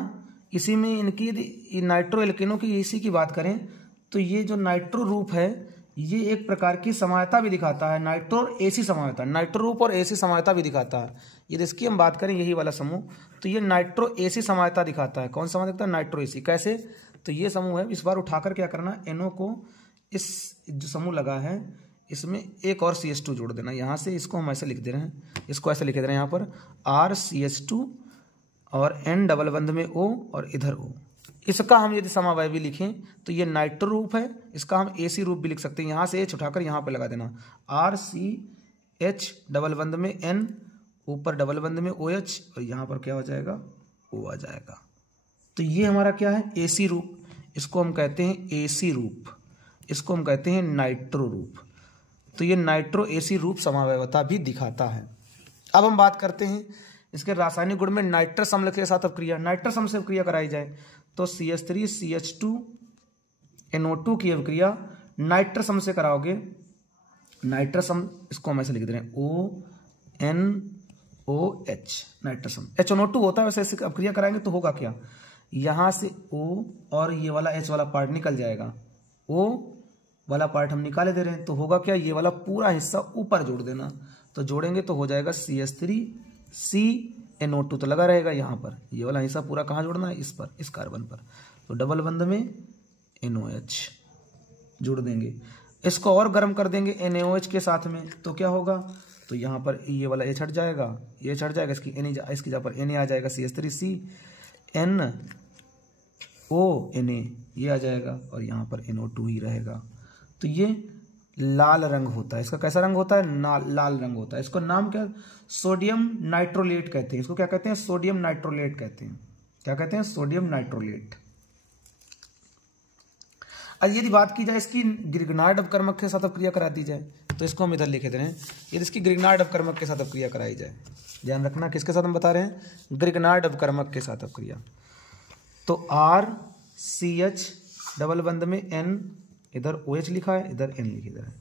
इसी में इनकी यदि नाइट्रो एल्केनों की इसी की बात करें तो ये जो नाइट्रो रूप है ये एक प्रकार की समायता भी दिखाता है। नाइट्रो और एसी समायता, नाइट्रो रूप और एसी समायता भी दिखाता है। यदि इसकी हम बात करें यही वाला समूह तो ये नाइट्रो एसी समायता दिखाता है। कौन समायता दिखाता है? Nitro AC. कैसे? तो ये समूह है, इस बार उठाकर क्या करना, NO को इस जो समूह लगा है इसमें एक और CH2 जोड़ देना। यहाँ से इसको हम ऐसे लिख दे रहे हैं, इसको ऐसे लिख दे रहे हैं यहाँ पर RCH2 और N डबल बंध में O और इधर O। इसका हम यदि समावयवी लिखें तो ये नाइट्रो रूप है, इसका हम एसी रूप भी लिख सकते हैं। यहाँ से H उठाकर यहाँ पे लगा देना RCH H डबल बंद में N, ऊपर डबल बंद में OH, और यहाँ पर क्या हो जाएगा, O आ जाएगा। तो ये हमारा क्या है, AC रूप। इसको हम कहते हैं AC रूप, इसको हम कहते हैं नाइट्रो रूप। तो ये नाइट्रो AC रूप समावयवता भी दिखाता है। अब हम बात करते हैं इसके रासायनिक गुण में नाइट्रस अम्ल के साथ अपक्रिया। नाइट्रस अम्ल से अपक्रिया कराई जाए तो CH3CH2NO2 की अपक्रिया नाइट्रस अम्ल से कराओगे। नाइट्रस अम्ल, इसको हम ऐसे लिख दे रहे हैं ONOH, नाइट्रस अम्ल। HNO2 होता है, वैसे ऐसे अपक्रिया कराएंगे तो होगा क्या, यहां से O और ये वाला H वाला पार्ट निकल जाएगा, O वाला पार्ट हम निकाले दे रहे हैं, तो होगा क्या, ये वाला पूरा हिस्सा ऊपर जोड़ देना। तो जोड़ेंगे तो हो जाएगा CH3CNO2, तो लगा रहेगा यहाँ पर, ये वाला हिस्सा पूरा कहाँ जोड़ना है, इस पर, इस कार्बन पर। तो डबल बंद में NOH जोड़ देंगे। इसको और गर्म कर देंगे NaOH के साथ में, तो क्या होगा, तो यहाँ पर ये वाला H हट जाएगा, ये हट जाएगा, इसकी जगह पर Na आ जाएगा, CH3CNO ये आ जाएगा, और यहाँ पर NO2 ही रहेगा। तो ये लाल रंग होता है, इसका कैसा रंग होता है, लाल रंग होता है। इसको नाम क्या, सोडियम नाइट्रोलेट कहते हैं। इसको क्या कहते हैं, सोडियम नाइट्रोलेट कहते हैं। क्या कहते हैं, सोडियम नाइट्रोलेट। अब यदि बात की जाए इसकी ग्रिग्नार्ड अपकर्मक के साथ अपक्रिया करा दी जाए, तो इसको हम इधर लिखे दे रहे हैं, यदि इसकी ग्रिग्नार्ड अपकर्मक के साथ अपक्रिया कराई जाए, ध्यान रखना किसके साथ हम बता रहे हैं, ग्रिग्नार्ड अपकर्मक के साथ अपक्रिया। तो RCH डबल बंद में N, इधर OH लिखा है, इधर N लिखी इधर है,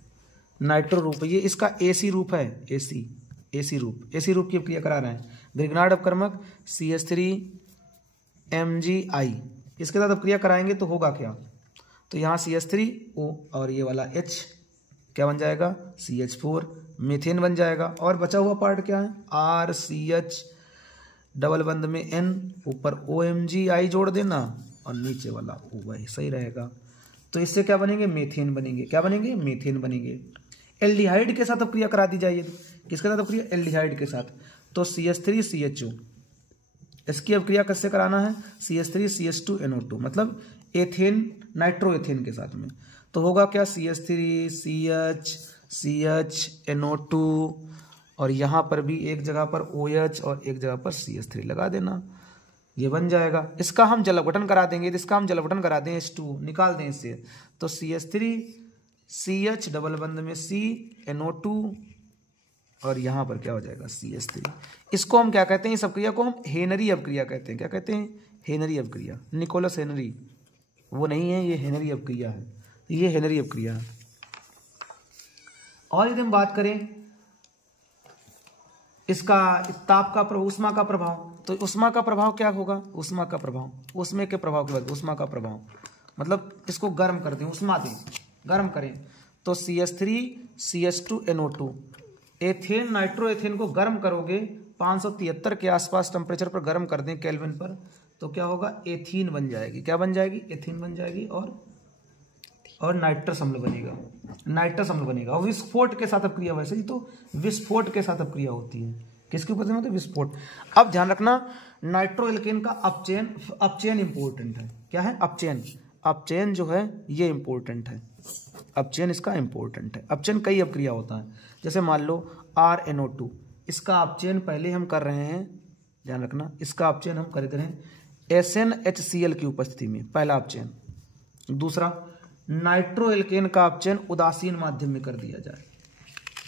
नाइट्रो रूप। ये इसका AC रूप है, AC रूप की अपक्रिया करा रहे हैं। ग्रिग्नार्ड अपकर्मक CH3MgI, इसके साथ अपक्रिया कराएंगे तो होगा क्या, तो यहाँ CH3O और ये वाला H क्या बन जाएगा, CH4 मीथेन बन जाएगा। और बचा हुआ पार्ट क्या है, RCH डबल बंद में N, ऊपर OMgI जोड़ देना, और नीचे वाला OY, सही रहेगा। तो इससे क्या बनेंगे, मीथेन बनेंगे। क्या बनेंगे, मीथेन बनेंगे। एल्डिहाइड के साथ अपक्रिया करा दी जाए, किसके साथ अपक्रिया, एल्डिहाइड के साथ, तो CH3CHO, इसकी अपक्रिया किससे कराना है, CH3CH2NO2, मतलब एथेन नाइट्रो एथेन के साथ में। तो होगा क्या, CH3CHNO2, और यहाँ पर भी एक जगह पर OH और एक जगह पर CH3 लगा देना, ये बन जाएगा। इसका हम जल अपघटन करा देंगे, इसका हम जल अपघटन करा दें, H2 निकाल दें इससे, तो CH3CH डबल बंद में CNO2, और यहाँ पर क्या हो जाएगा, CH3। इसको हम क्या कहते हैं, इस अपक्रिया को हम हेनरी अपक्रिया कहते हैं। क्या कहते हैं, हेनरी अपक्रिया। निकोलस हेनरी वो नहीं है, ये हेनरी अपक्रिया है, ये हेनरी अपक्रिया है। और यदि हम बात करें इसका ताप का प्रभाव, उष्मा का प्रभाव, तो उष्मा का प्रभाव क्या होगा, उष्मा का प्रभाव, उष्मे के प्रभाव के बाद उष्मा का प्रभाव, मतलब इसको गर्म कर दें, उष्मा दें, गर्म करें, तो CH3CH2NO2, एथेन नाइट्रो एथेन को गर्म करोगे 573 के आसपास टेम्परेचर पर गर्म कर दें केल्विन पर, तो क्या होगा, एथीन बन जाएगी। क्या बन जाएगी, एथीन बन जाएगी, और नाइट्रस अम्ल बनेगा, नाइट्रस अम्ल बनेगा। और विस्फोट के साथ अपक्रिया, वैसे ही तो विस्फोट के साथ अपक्रिया होती है, किसके ऊपर होती है, विस्फोट। अब ध्यान रखना, नाइट्रो एल्केन का अपचयन इंपॉर्टेंट है। क्या है, अपचयन जो है ये इंपॉर्टेंट है, अपचयन इसका इंपॉर्टेंट है। अपचयन कई अपक्रिया होता है, जैसे मान लो RNO2, इसका अपचयन पहले हम कर रहे हैं, ध्यान रखना, इसका अपचयन हम कर रहे हैं SnHCl की उपस्थिति में, पहला अपचयन। दूसरा, नाइट्रो एल्केन का अपचयन उदासीन माध्यम में कर दिया जाए,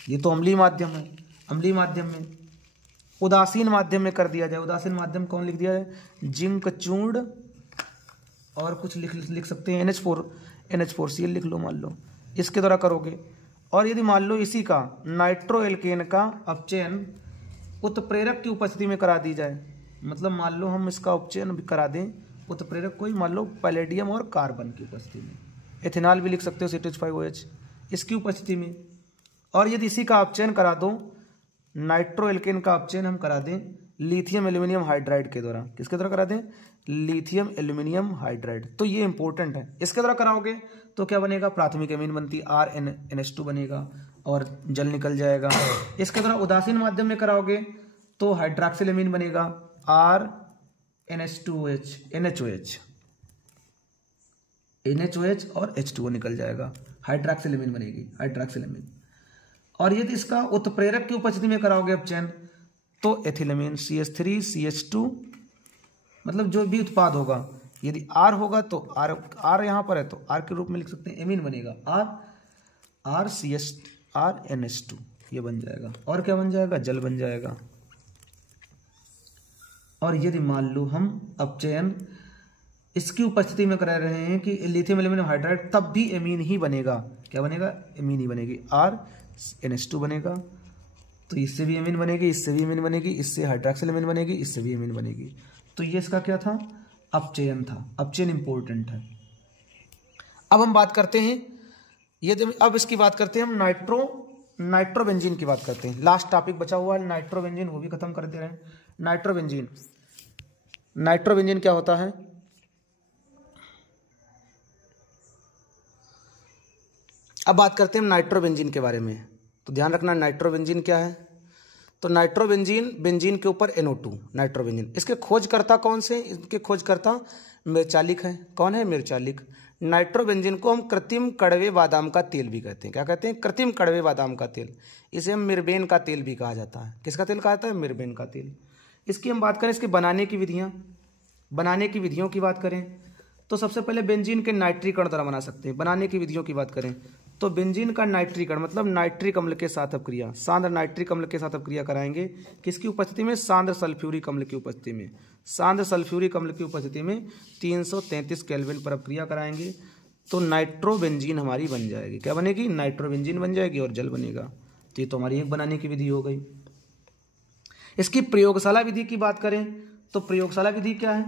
ये तो अम्लीय माध्यम है, अम्लीय माध्यम में उदासीन माध्यम में कर दिया जाए। उदासीन माध्यम कौन लिख दिया है, जिंक चूर्ण, और कुछ लिख सकते हैं NH4Cl लिख लो, मान लो इसके द्वारा करोगे। और यदि मान लो इसी का नाइट्रो एल्केन का अपचयन उत्प्रेरक की उपस्थिति में करा दी जाए, मतलब मान लो हम इसका उपचयन करा दें उत्प्रेरक कोई, मान लो पैलेडियम और कार्बन की उपस्थिति में, एथेनॉल भी लिख सकते हो CH5OH, इसकी उपस्थिति में। और यदि इसी का अपचयन करा दो, नाइट्रो एल्केन का अपचयन हम करा दें लिथियम एल्यूमिनियम हाइड्राइड के द्वारा, किसके द्वारा करा दें, लिथियम एल्यूमिनियम हाइड्राइड, तो ये इंपॉर्टेंट है। इसके द्वारा कराओगे तो क्या बनेगा, प्राथमिक एमीन बनती RNNH2 बनेगा, और जल निकल जाएगा। इसके द्वारा उदासीन माध्यम में कराओगे तो हाइड्रॉक्सिल एमीन बनेगा, RNH2OH, NHOH और H2O निकल जाएगा, हाइड्रॉक्सिल एमीन बनेगी, हाइड्रॉक्सिल एमीन। और यदि इसका उत्प्रेरक की उपस्थिति में कराओगे अपचयन तो एथिलमीन CH3 CH2, मतलब जो भी उत्पाद होगा, यदि R होगा तो R यहाँ पर है तो R के रूप में लिख सकते हैं, एमीन बनेगा RNH2 ये बन जाएगा। और क्या बन जाएगा? जल बन जाएगा। और यदि मान लो हम अपचयन इसकी उपस्थिति में करा रहे हैं कि लिथियम एल्यूमिनियम हाइड्राइड, तब भी एमीन ही बनेगा। क्या बनेगा? एमीन ही बनेगी, RNH2 बनेगा। तो इससे भी एमीन बनेगी, इससे भी एमीन बनेगी, इससे हाइड्रोक्सिल एमीन बनेगी, इससे भी एमीन बनेगी। तो ये इसका क्या था? अपचयन था। अपचयन इंपॉर्टेंट है। अब हम बात करते हैं, अब इसकी बात करते हैं हम नाइट्रोबेंजीन की बात करते हैं। लास्ट टॉपिक बचा हुआ है नाइट्रोबेंजीन, वो भी खत्म कर दे रहे हैं। नाइट्रोबेंजीन क्या होता है? अब बात करते हैं नाइट्रोबेंजीन के बारे में। तो ध्यान रखना नाइट्रोबेंजीन क्या है। तो नाइट्रोबेंजीन, बेंजीन के ऊपर NO2 नाइट्रोबेंजीन। इसके खोजकर्ता कौन से? इसके खोजकर्ता मिर्चालिक है। कौन है? मिर्चालिक। नाइट्रोबेंजीन को हम कृत्रिम कड़वे बादाम का तेल भी कहते हैं। क्या कहते हैं? कृत्रिम कड़वे बादाम का तेल। इसे हम मिर्बेन का तेल भी कहा जाता है। किसका तेल कहा जाता है? मिर्बेन का तेल। इसकी हम बात करें, इसके बनाने की विधियों की बात करें तो सबसे पहले बेंजीन के नाइट्रीकरण द्वारा बना सकते हैं। बनाने की विधियों की बात करें तो बेंजीन का नाइट्रीकरण मतलब नाइट्रिक अम्ल के साथ अपक्रिया, सांद्र नाइट्रिक अम्ल के साथ अपक्रिया कराएंगे। किसकी उपस्थिति में? सांद्र सल्फ्यूरिक अम्ल की उपस्थिति में। सांद्र सल्फ्यूरिक अम्ल की उपस्थिति में 333 केल्विन पर अपक्रिया कराएंगे तो नाइट्रोबेंजीन हमारी बन जाएगी। क्या बनेगी? नाइट्रोबेंजीन बन जाएगी और जल बनेगा। तो ये तो हमारी एक बनाने की विधि हो गई। इसकी प्रयोगशाला विधि की बात करें तो प्रयोगशाला विधि क्या है?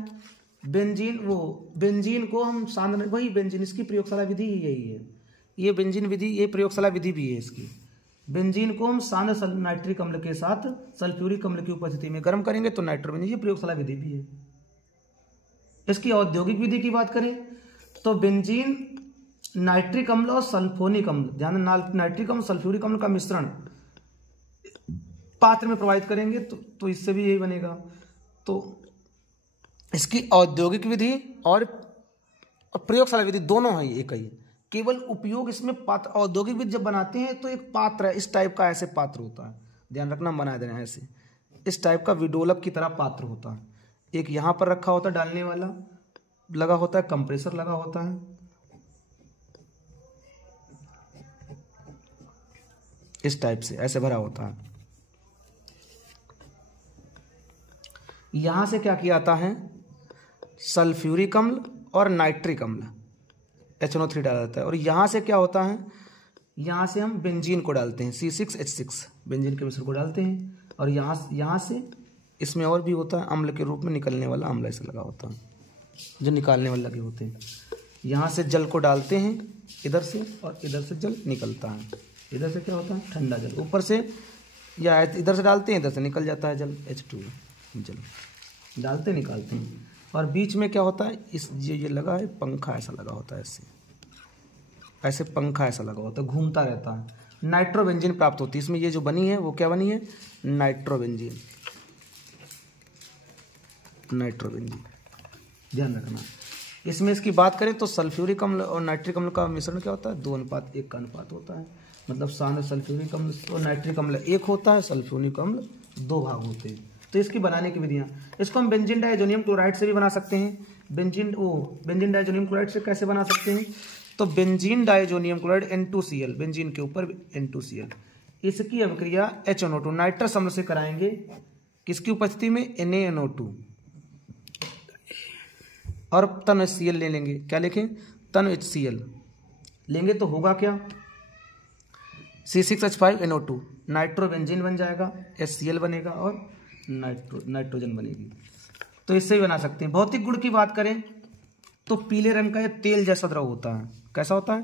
बेंजीन को हम सांद्र, वही बेंजीन, इसकी प्रयोगशाला विधि ही यही है। ये बेंजीन विधि, ये प्रयोगशाला विधि भी है इसकी। बेंजीन को हम सांद्र नाइट्रिक अम्ल के साथ सल्फ्यूरिक अम्ल की उपस्थिति में गर्म करेंगे तो नाइट्रोबेंजीन, ये प्रयोगशाला विधि भी है। इसकी औद्योगिक विधि की बात करें तो बेंजीन नाइट्रिक अम्ल और सल्फोनिक अम्ल, ध्यान, नाइट्रिक अम्ल सल्फ्यूरिक अम्ल का मिश्रण पात्र में प्रवाहित करेंगे तो इससे भी यही बनेगा। तो इसकी औद्योगिक विधि और प्रयोगशाला विधि दोनों है एक ही। केवल उपयोग इसमें पात्र, औद्योगिक विधि जब बनाते हैं तो एक पात्र है, इस टाइप का ऐसे पात्र होता है, ध्यान रखना, बना देना ऐसे, इस टाइप का विडोलक की तरह पात्र होता है। एक यहाँ पर रखा होता है डालने वाला लगा होता है, कंप्रेसर लगा होता है, इस टाइप से ऐसे भरा होता है। यहां से क्या किया जाता है? सल्फ्यूरिक अम्ल और नाइट्रिक अम्ल HNO3 डाला जाता है। और यहाँ से क्या होता है? यहाँ से हम बेंजीन को डालते हैं, C6H6 बेंजीन के मिश्रण को डालते हैं। और यहाँ से इसमें और भी होता है, अम्ल के रूप में निकलने वाला अम्ल ऐसे लगा होता है, जो निकालने वाले लगे होते हैं। यहाँ से जल को डालते हैं इधर से, और इधर से जल निकलता है। इधर से क्या होता है? ठंडा जल ऊपर से, या इधर से डालते हैं, इधर से निकल जाता है जल, H2 जल डालते निकालते हैं। और बीच में क्या होता है? इस ये लगा है पंखा, ऐसा लगा होता है, ऐसे पंखा ऐसा लगा होता है, घूमता रहता है। नाइट्रोबेंजीन प्राप्त होती है इसमें। ये जो बनी है वो क्या बनी है? नाइट्रोबेंजीन। ध्यान रखना। इसमें इसकी बात करें तो सल्फ्यूरिक अम्ल और नाइट्रिक अम्ल का मिश्रण क्या होता है? 2:1 का अनुपात होता है। मतलब सांद्र सल्फ्यूरिक अम्ल और नाइट्रिक अम्ल 1 होता है, सल्फ्यूरिक अम्ल 2 भाग होते हैं। तो इसकी बनाने की विधियां, इसको हम बेंजीन डाइजोनियम क्लोराइड से भी बना सकते हैं। बेंजीन डाइजोनियम क्लोराइड से कैसे बना सकते हैं? तो benzene diazonium chloride N2Cl, benzene के ऊपर N2Cl, इसकी अभिक्रिया HNO2 नाइट्रस अम्ल से कराएंगे। किसकी उपस्थिति में? NaNO2। और तन HCl ले लेंगे। क्या लिखें? तन HCl लेंगे तो होगा क्या? C6H5NO2 नाइट्रोबेंजीन बन जाएगा, HCl बनेगा और नाइट्रोजन बनेगी। तो इससे भी बना सकते हैं। भौतिक गुण की बात करें तो पीले रंग का ये तेल जैसा द्रव होता है। कैसा होता है?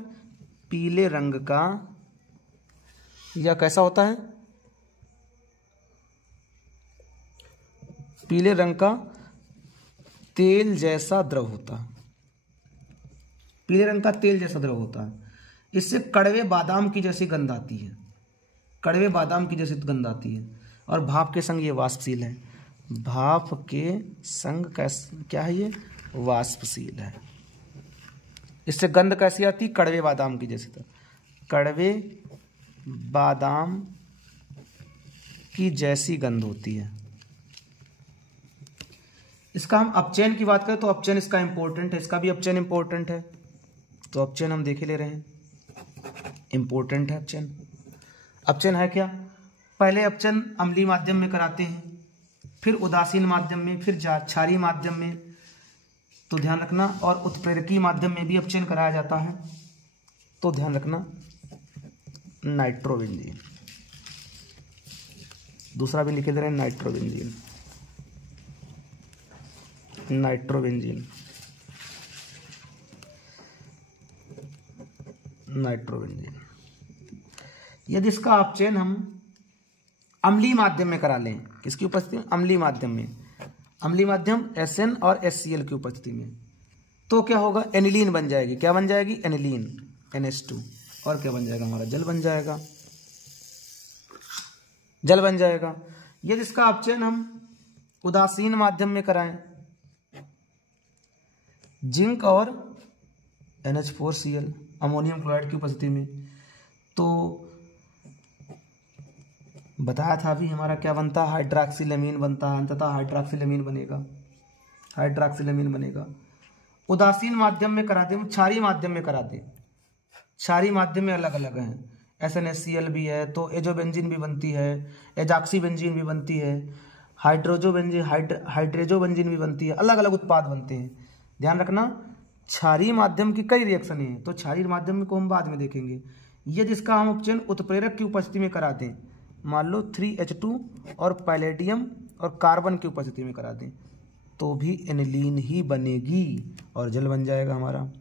पीले रंग का, या कैसा होता है? पीले रंग का तेल जैसा द्रव होता है। पीले रंग का तेल जैसा द्रव होता है। इससे कड़वे बादाम की जैसी गंध आती है, कड़वे बादाम की जैसी गंध आती है। और भाप के संग ये वाष्पशील है। भाप के संग क्या है? ये वाष्पशील है। इससे गंध कैसी आती? कड़वे बादाम की जैसी। कड़वे बादाम की जैसी गंध होती है। इसका हम अपचयन की बात करें तो अपचयन इसका इंपॉर्टेंट है, इसका भी अपचयन इंपॉर्टेंट है, तो अपचयन हम देख ही ले रहे हैं, इंपॉर्टेंट है अपचयन। अपचयन है क्या? पहले अपचयन अम्लीय माध्यम में कराते हैं, फिर उदासीन माध्यम में, फिर क्षारीय माध्यम में, तो ध्यान रखना, और उत्प्रेरकीय माध्यम में भी अपचयन कराया जाता है, तो ध्यान रखना नाइट्रोबेंजीन। दूसरा भी लिखे दे रहे हैं नाइट्रोबेंजीन, नाइट्रोबेंजीन, नाइट्रोबेंजीन। यदि इसका अपचयन हम अम्लीय माध्यम में करा लें, किसकी उपस्थिति में? अम्लीय माध्यम में, अम्लीय माध्यम SN और HCl की उपस्थिति में, तो क्या होगा? एनिलीन बन जाएगी। क्या बन जाएगी? एनिलीन, NH2, और क्या बन जाएगा? हमारा जल बन जाएगा, जल बन जाएगा। यदि इसका अपचयन हम उदासीन माध्यम में कराएं, जिंक और NH4Cl अमोनियम क्लोराइड की उपस्थिति में, तो बताया था अभी हमारा क्या बनता है? हाइड्रॉक्सिलेमीन बनता है, अंततः हाइड्रॉक्सिलेमीन बनेगा, हाइड्रॉक्सिलेमीन बनेगा। उदासीन माध्यम में करा दें, क्षारीय माध्यम में करा दें, क्षारीय माध्यम में अलग अलग हैं, SnHCl भी है, तो एजोबेंजीन भी बनती है, एजाक्सीबेंजीन भी बनती है, हाइड्रोजोबेंजीन भी बनती है, अलग अलग उत्पाद बनते हैं। ध्यान रखना, क्षारीय माध्यम की कई रिएक्शन है, तो क्षारीय माध्यम को हम बाद में देखेंगे। यदि इसका हम अपचयन उत्प्रेरक की उपस्थिति में करा दें, मान लो 3H2 और पैलेडियम और कार्बन की उपस्थिति में करा दें, तो भी एनिलीन ही बनेगी और जल बन जाएगा हमारा।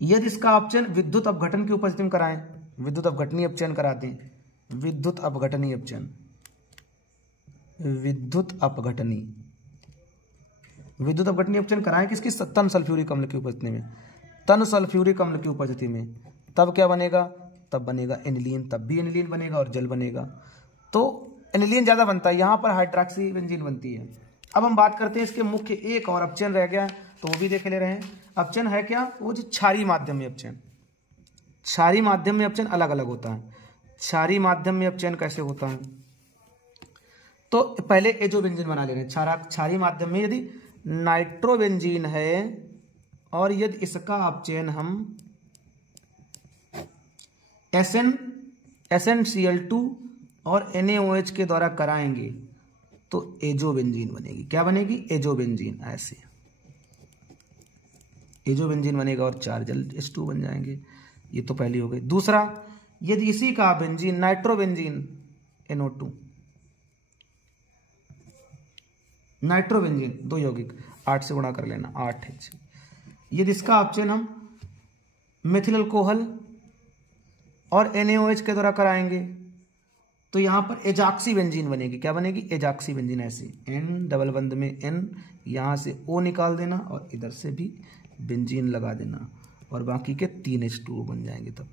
यदि इसका अपचयन विद्युत अपघटन की उपस्थिति में कराएं, विद्युत अपघटनीय अपचयन करा दें, विद्युत अपघटनीय अपचयन, विद्युत अपघटनीय, विद्युत अपघटनीय अपचयन कराएं किसकी? तन सल्फ्यूरिक अम्ल की उपस्थिति में, तन सल्फ्यूरिक अम्ल की उपस्थिति में, तब क्या बनेगा? तब बनेगा एनिलीन, तब भी एनिलीन बनेगा और जल बनेगा। तो एनिलीन ज्यादा बनता है, यहां पर हाइड्रॉक्सीबेंजीन बनती है। अब हम बात करते हैं इसके मुख्य एक और अपचयन रह गया, तो वो भी देख ले रहे हैं। अपचयन है क्या? वो जो क्षारीय माध्यम में अपचयन, क्षारीय माध्यम में अपचयन अलग अलग होता है। क्षारीय माध्यम में अपचयन कैसे होता है? तो पहले एजोबेंजीन बना ले रहे हैं। क्षारीय माध्यम में यदि नाइट्रोबेंजीन है और यदि इसका अपचयन हम SnCl2 और NaOH के द्वारा कराएंगे, तो एजोबेंजीन बनेगी। क्या बनेगी? एजोबेंजीन, ऐसे एजोबेंजीन बनेगा और 4 जल H2 बन जाएंगे। ये तो पहली हो गई। दूसरा, यदि इसी का बेंजीन नाइट्रोबेंजीन NO2, नाइट्रोबेंजीन 2 यौगिक 8 से गुणा कर लेना, 8H। यदि इसका अपचयन हम मेथिल अल्कोहल और NaOH के द्वारा कराएंगे, तो यहां पर एजाक्सीबेंजीन बनेगी। क्या बनेगी? एजाक्सीबेंजीन, ऐसे N डबल बंद में N, यहां से O निकाल देना और इधर से भी बेंजीन लगा देना, और बाकी के 3H2O बन जाएंगे, तब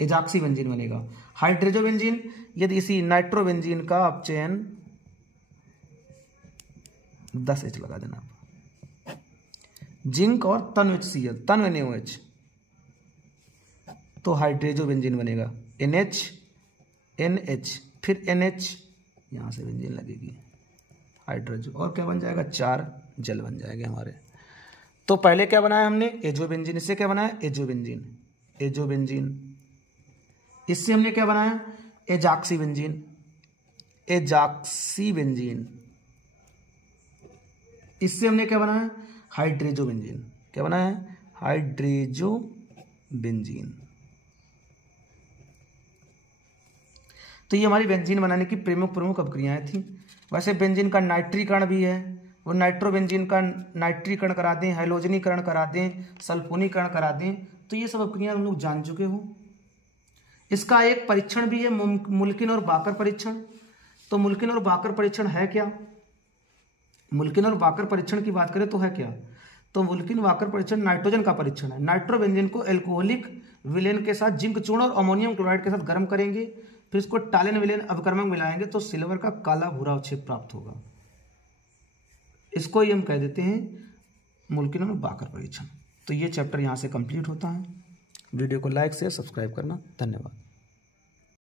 एजाक्सीबेंजीन बनेगा। हाइड्रोजोबेंजीन, यदि इसी नाइट्रोबेंजीन का अपचयन 10H लगा देना, जिंक और तन HCl, तन NaOH, तो हाइड्रोजोबेंजीन बनेगा। NH, NH, फिर NH, यहां से बेंजीन लगेगी, हाइड्रोजो, और क्या बन जाएगा? 4 जल बन जाएंगे हमारे। तो पहले क्या बनाया हमने? एजोबेंजीन। इससे क्या बनाया? Azobenzene, azobenzene. इससे हमने क्या बनाया? एजाक्सीबेंजीन, एजाक्सीबेंजीन। इससे हमने क्या बनाया? हाइड्रोजोबेंजीन। क्या बनाया? हाइड्रोजोबेंजीन। तो ये हमारी बेंजीन बनाने की प्रमुख अपक्रियाएं थी। वैसे बेंजीन का नाइट्रीकरण भी है, वो नाइट्रोबेंजीन का नाइट्रीकरण करा दें, हाइलोजनीकरण करा दें, सल्फोनीकरण करा दें, तो ये सब अपक्रियाएं हम लोग जान चुके हो। इसका एक परीक्षण भी है, मुल्किन और बाकर परीक्षण। तो मुल्किन और बाकर परीक्षण है क्या? मुल्किन और बाकर परीक्षण की बात करें तो है क्या? तो मुल्किन बाकर परीक्षण नाइट्रोजन का परीक्षण है। नाइट्रोबेंजीन को एल्कोहलिक विलेन के साथ जिंक चूर्ण और अमोनियम क्लोराइड के साथ गर्म करेंगे, फिर इसको टालेन विलेन अभिकर्मक मिलाएंगे, तो सिल्वर का काला भूरा अवक्षेप प्राप्त होगा। इसको ही हम कह देते हैं मुल्किन और बाकर परीक्षण। तो ये चैप्टर यहाँ से कंप्लीट होता है। वीडियो को लाइक शेयर सब्सक्राइब करना। धन्यवाद।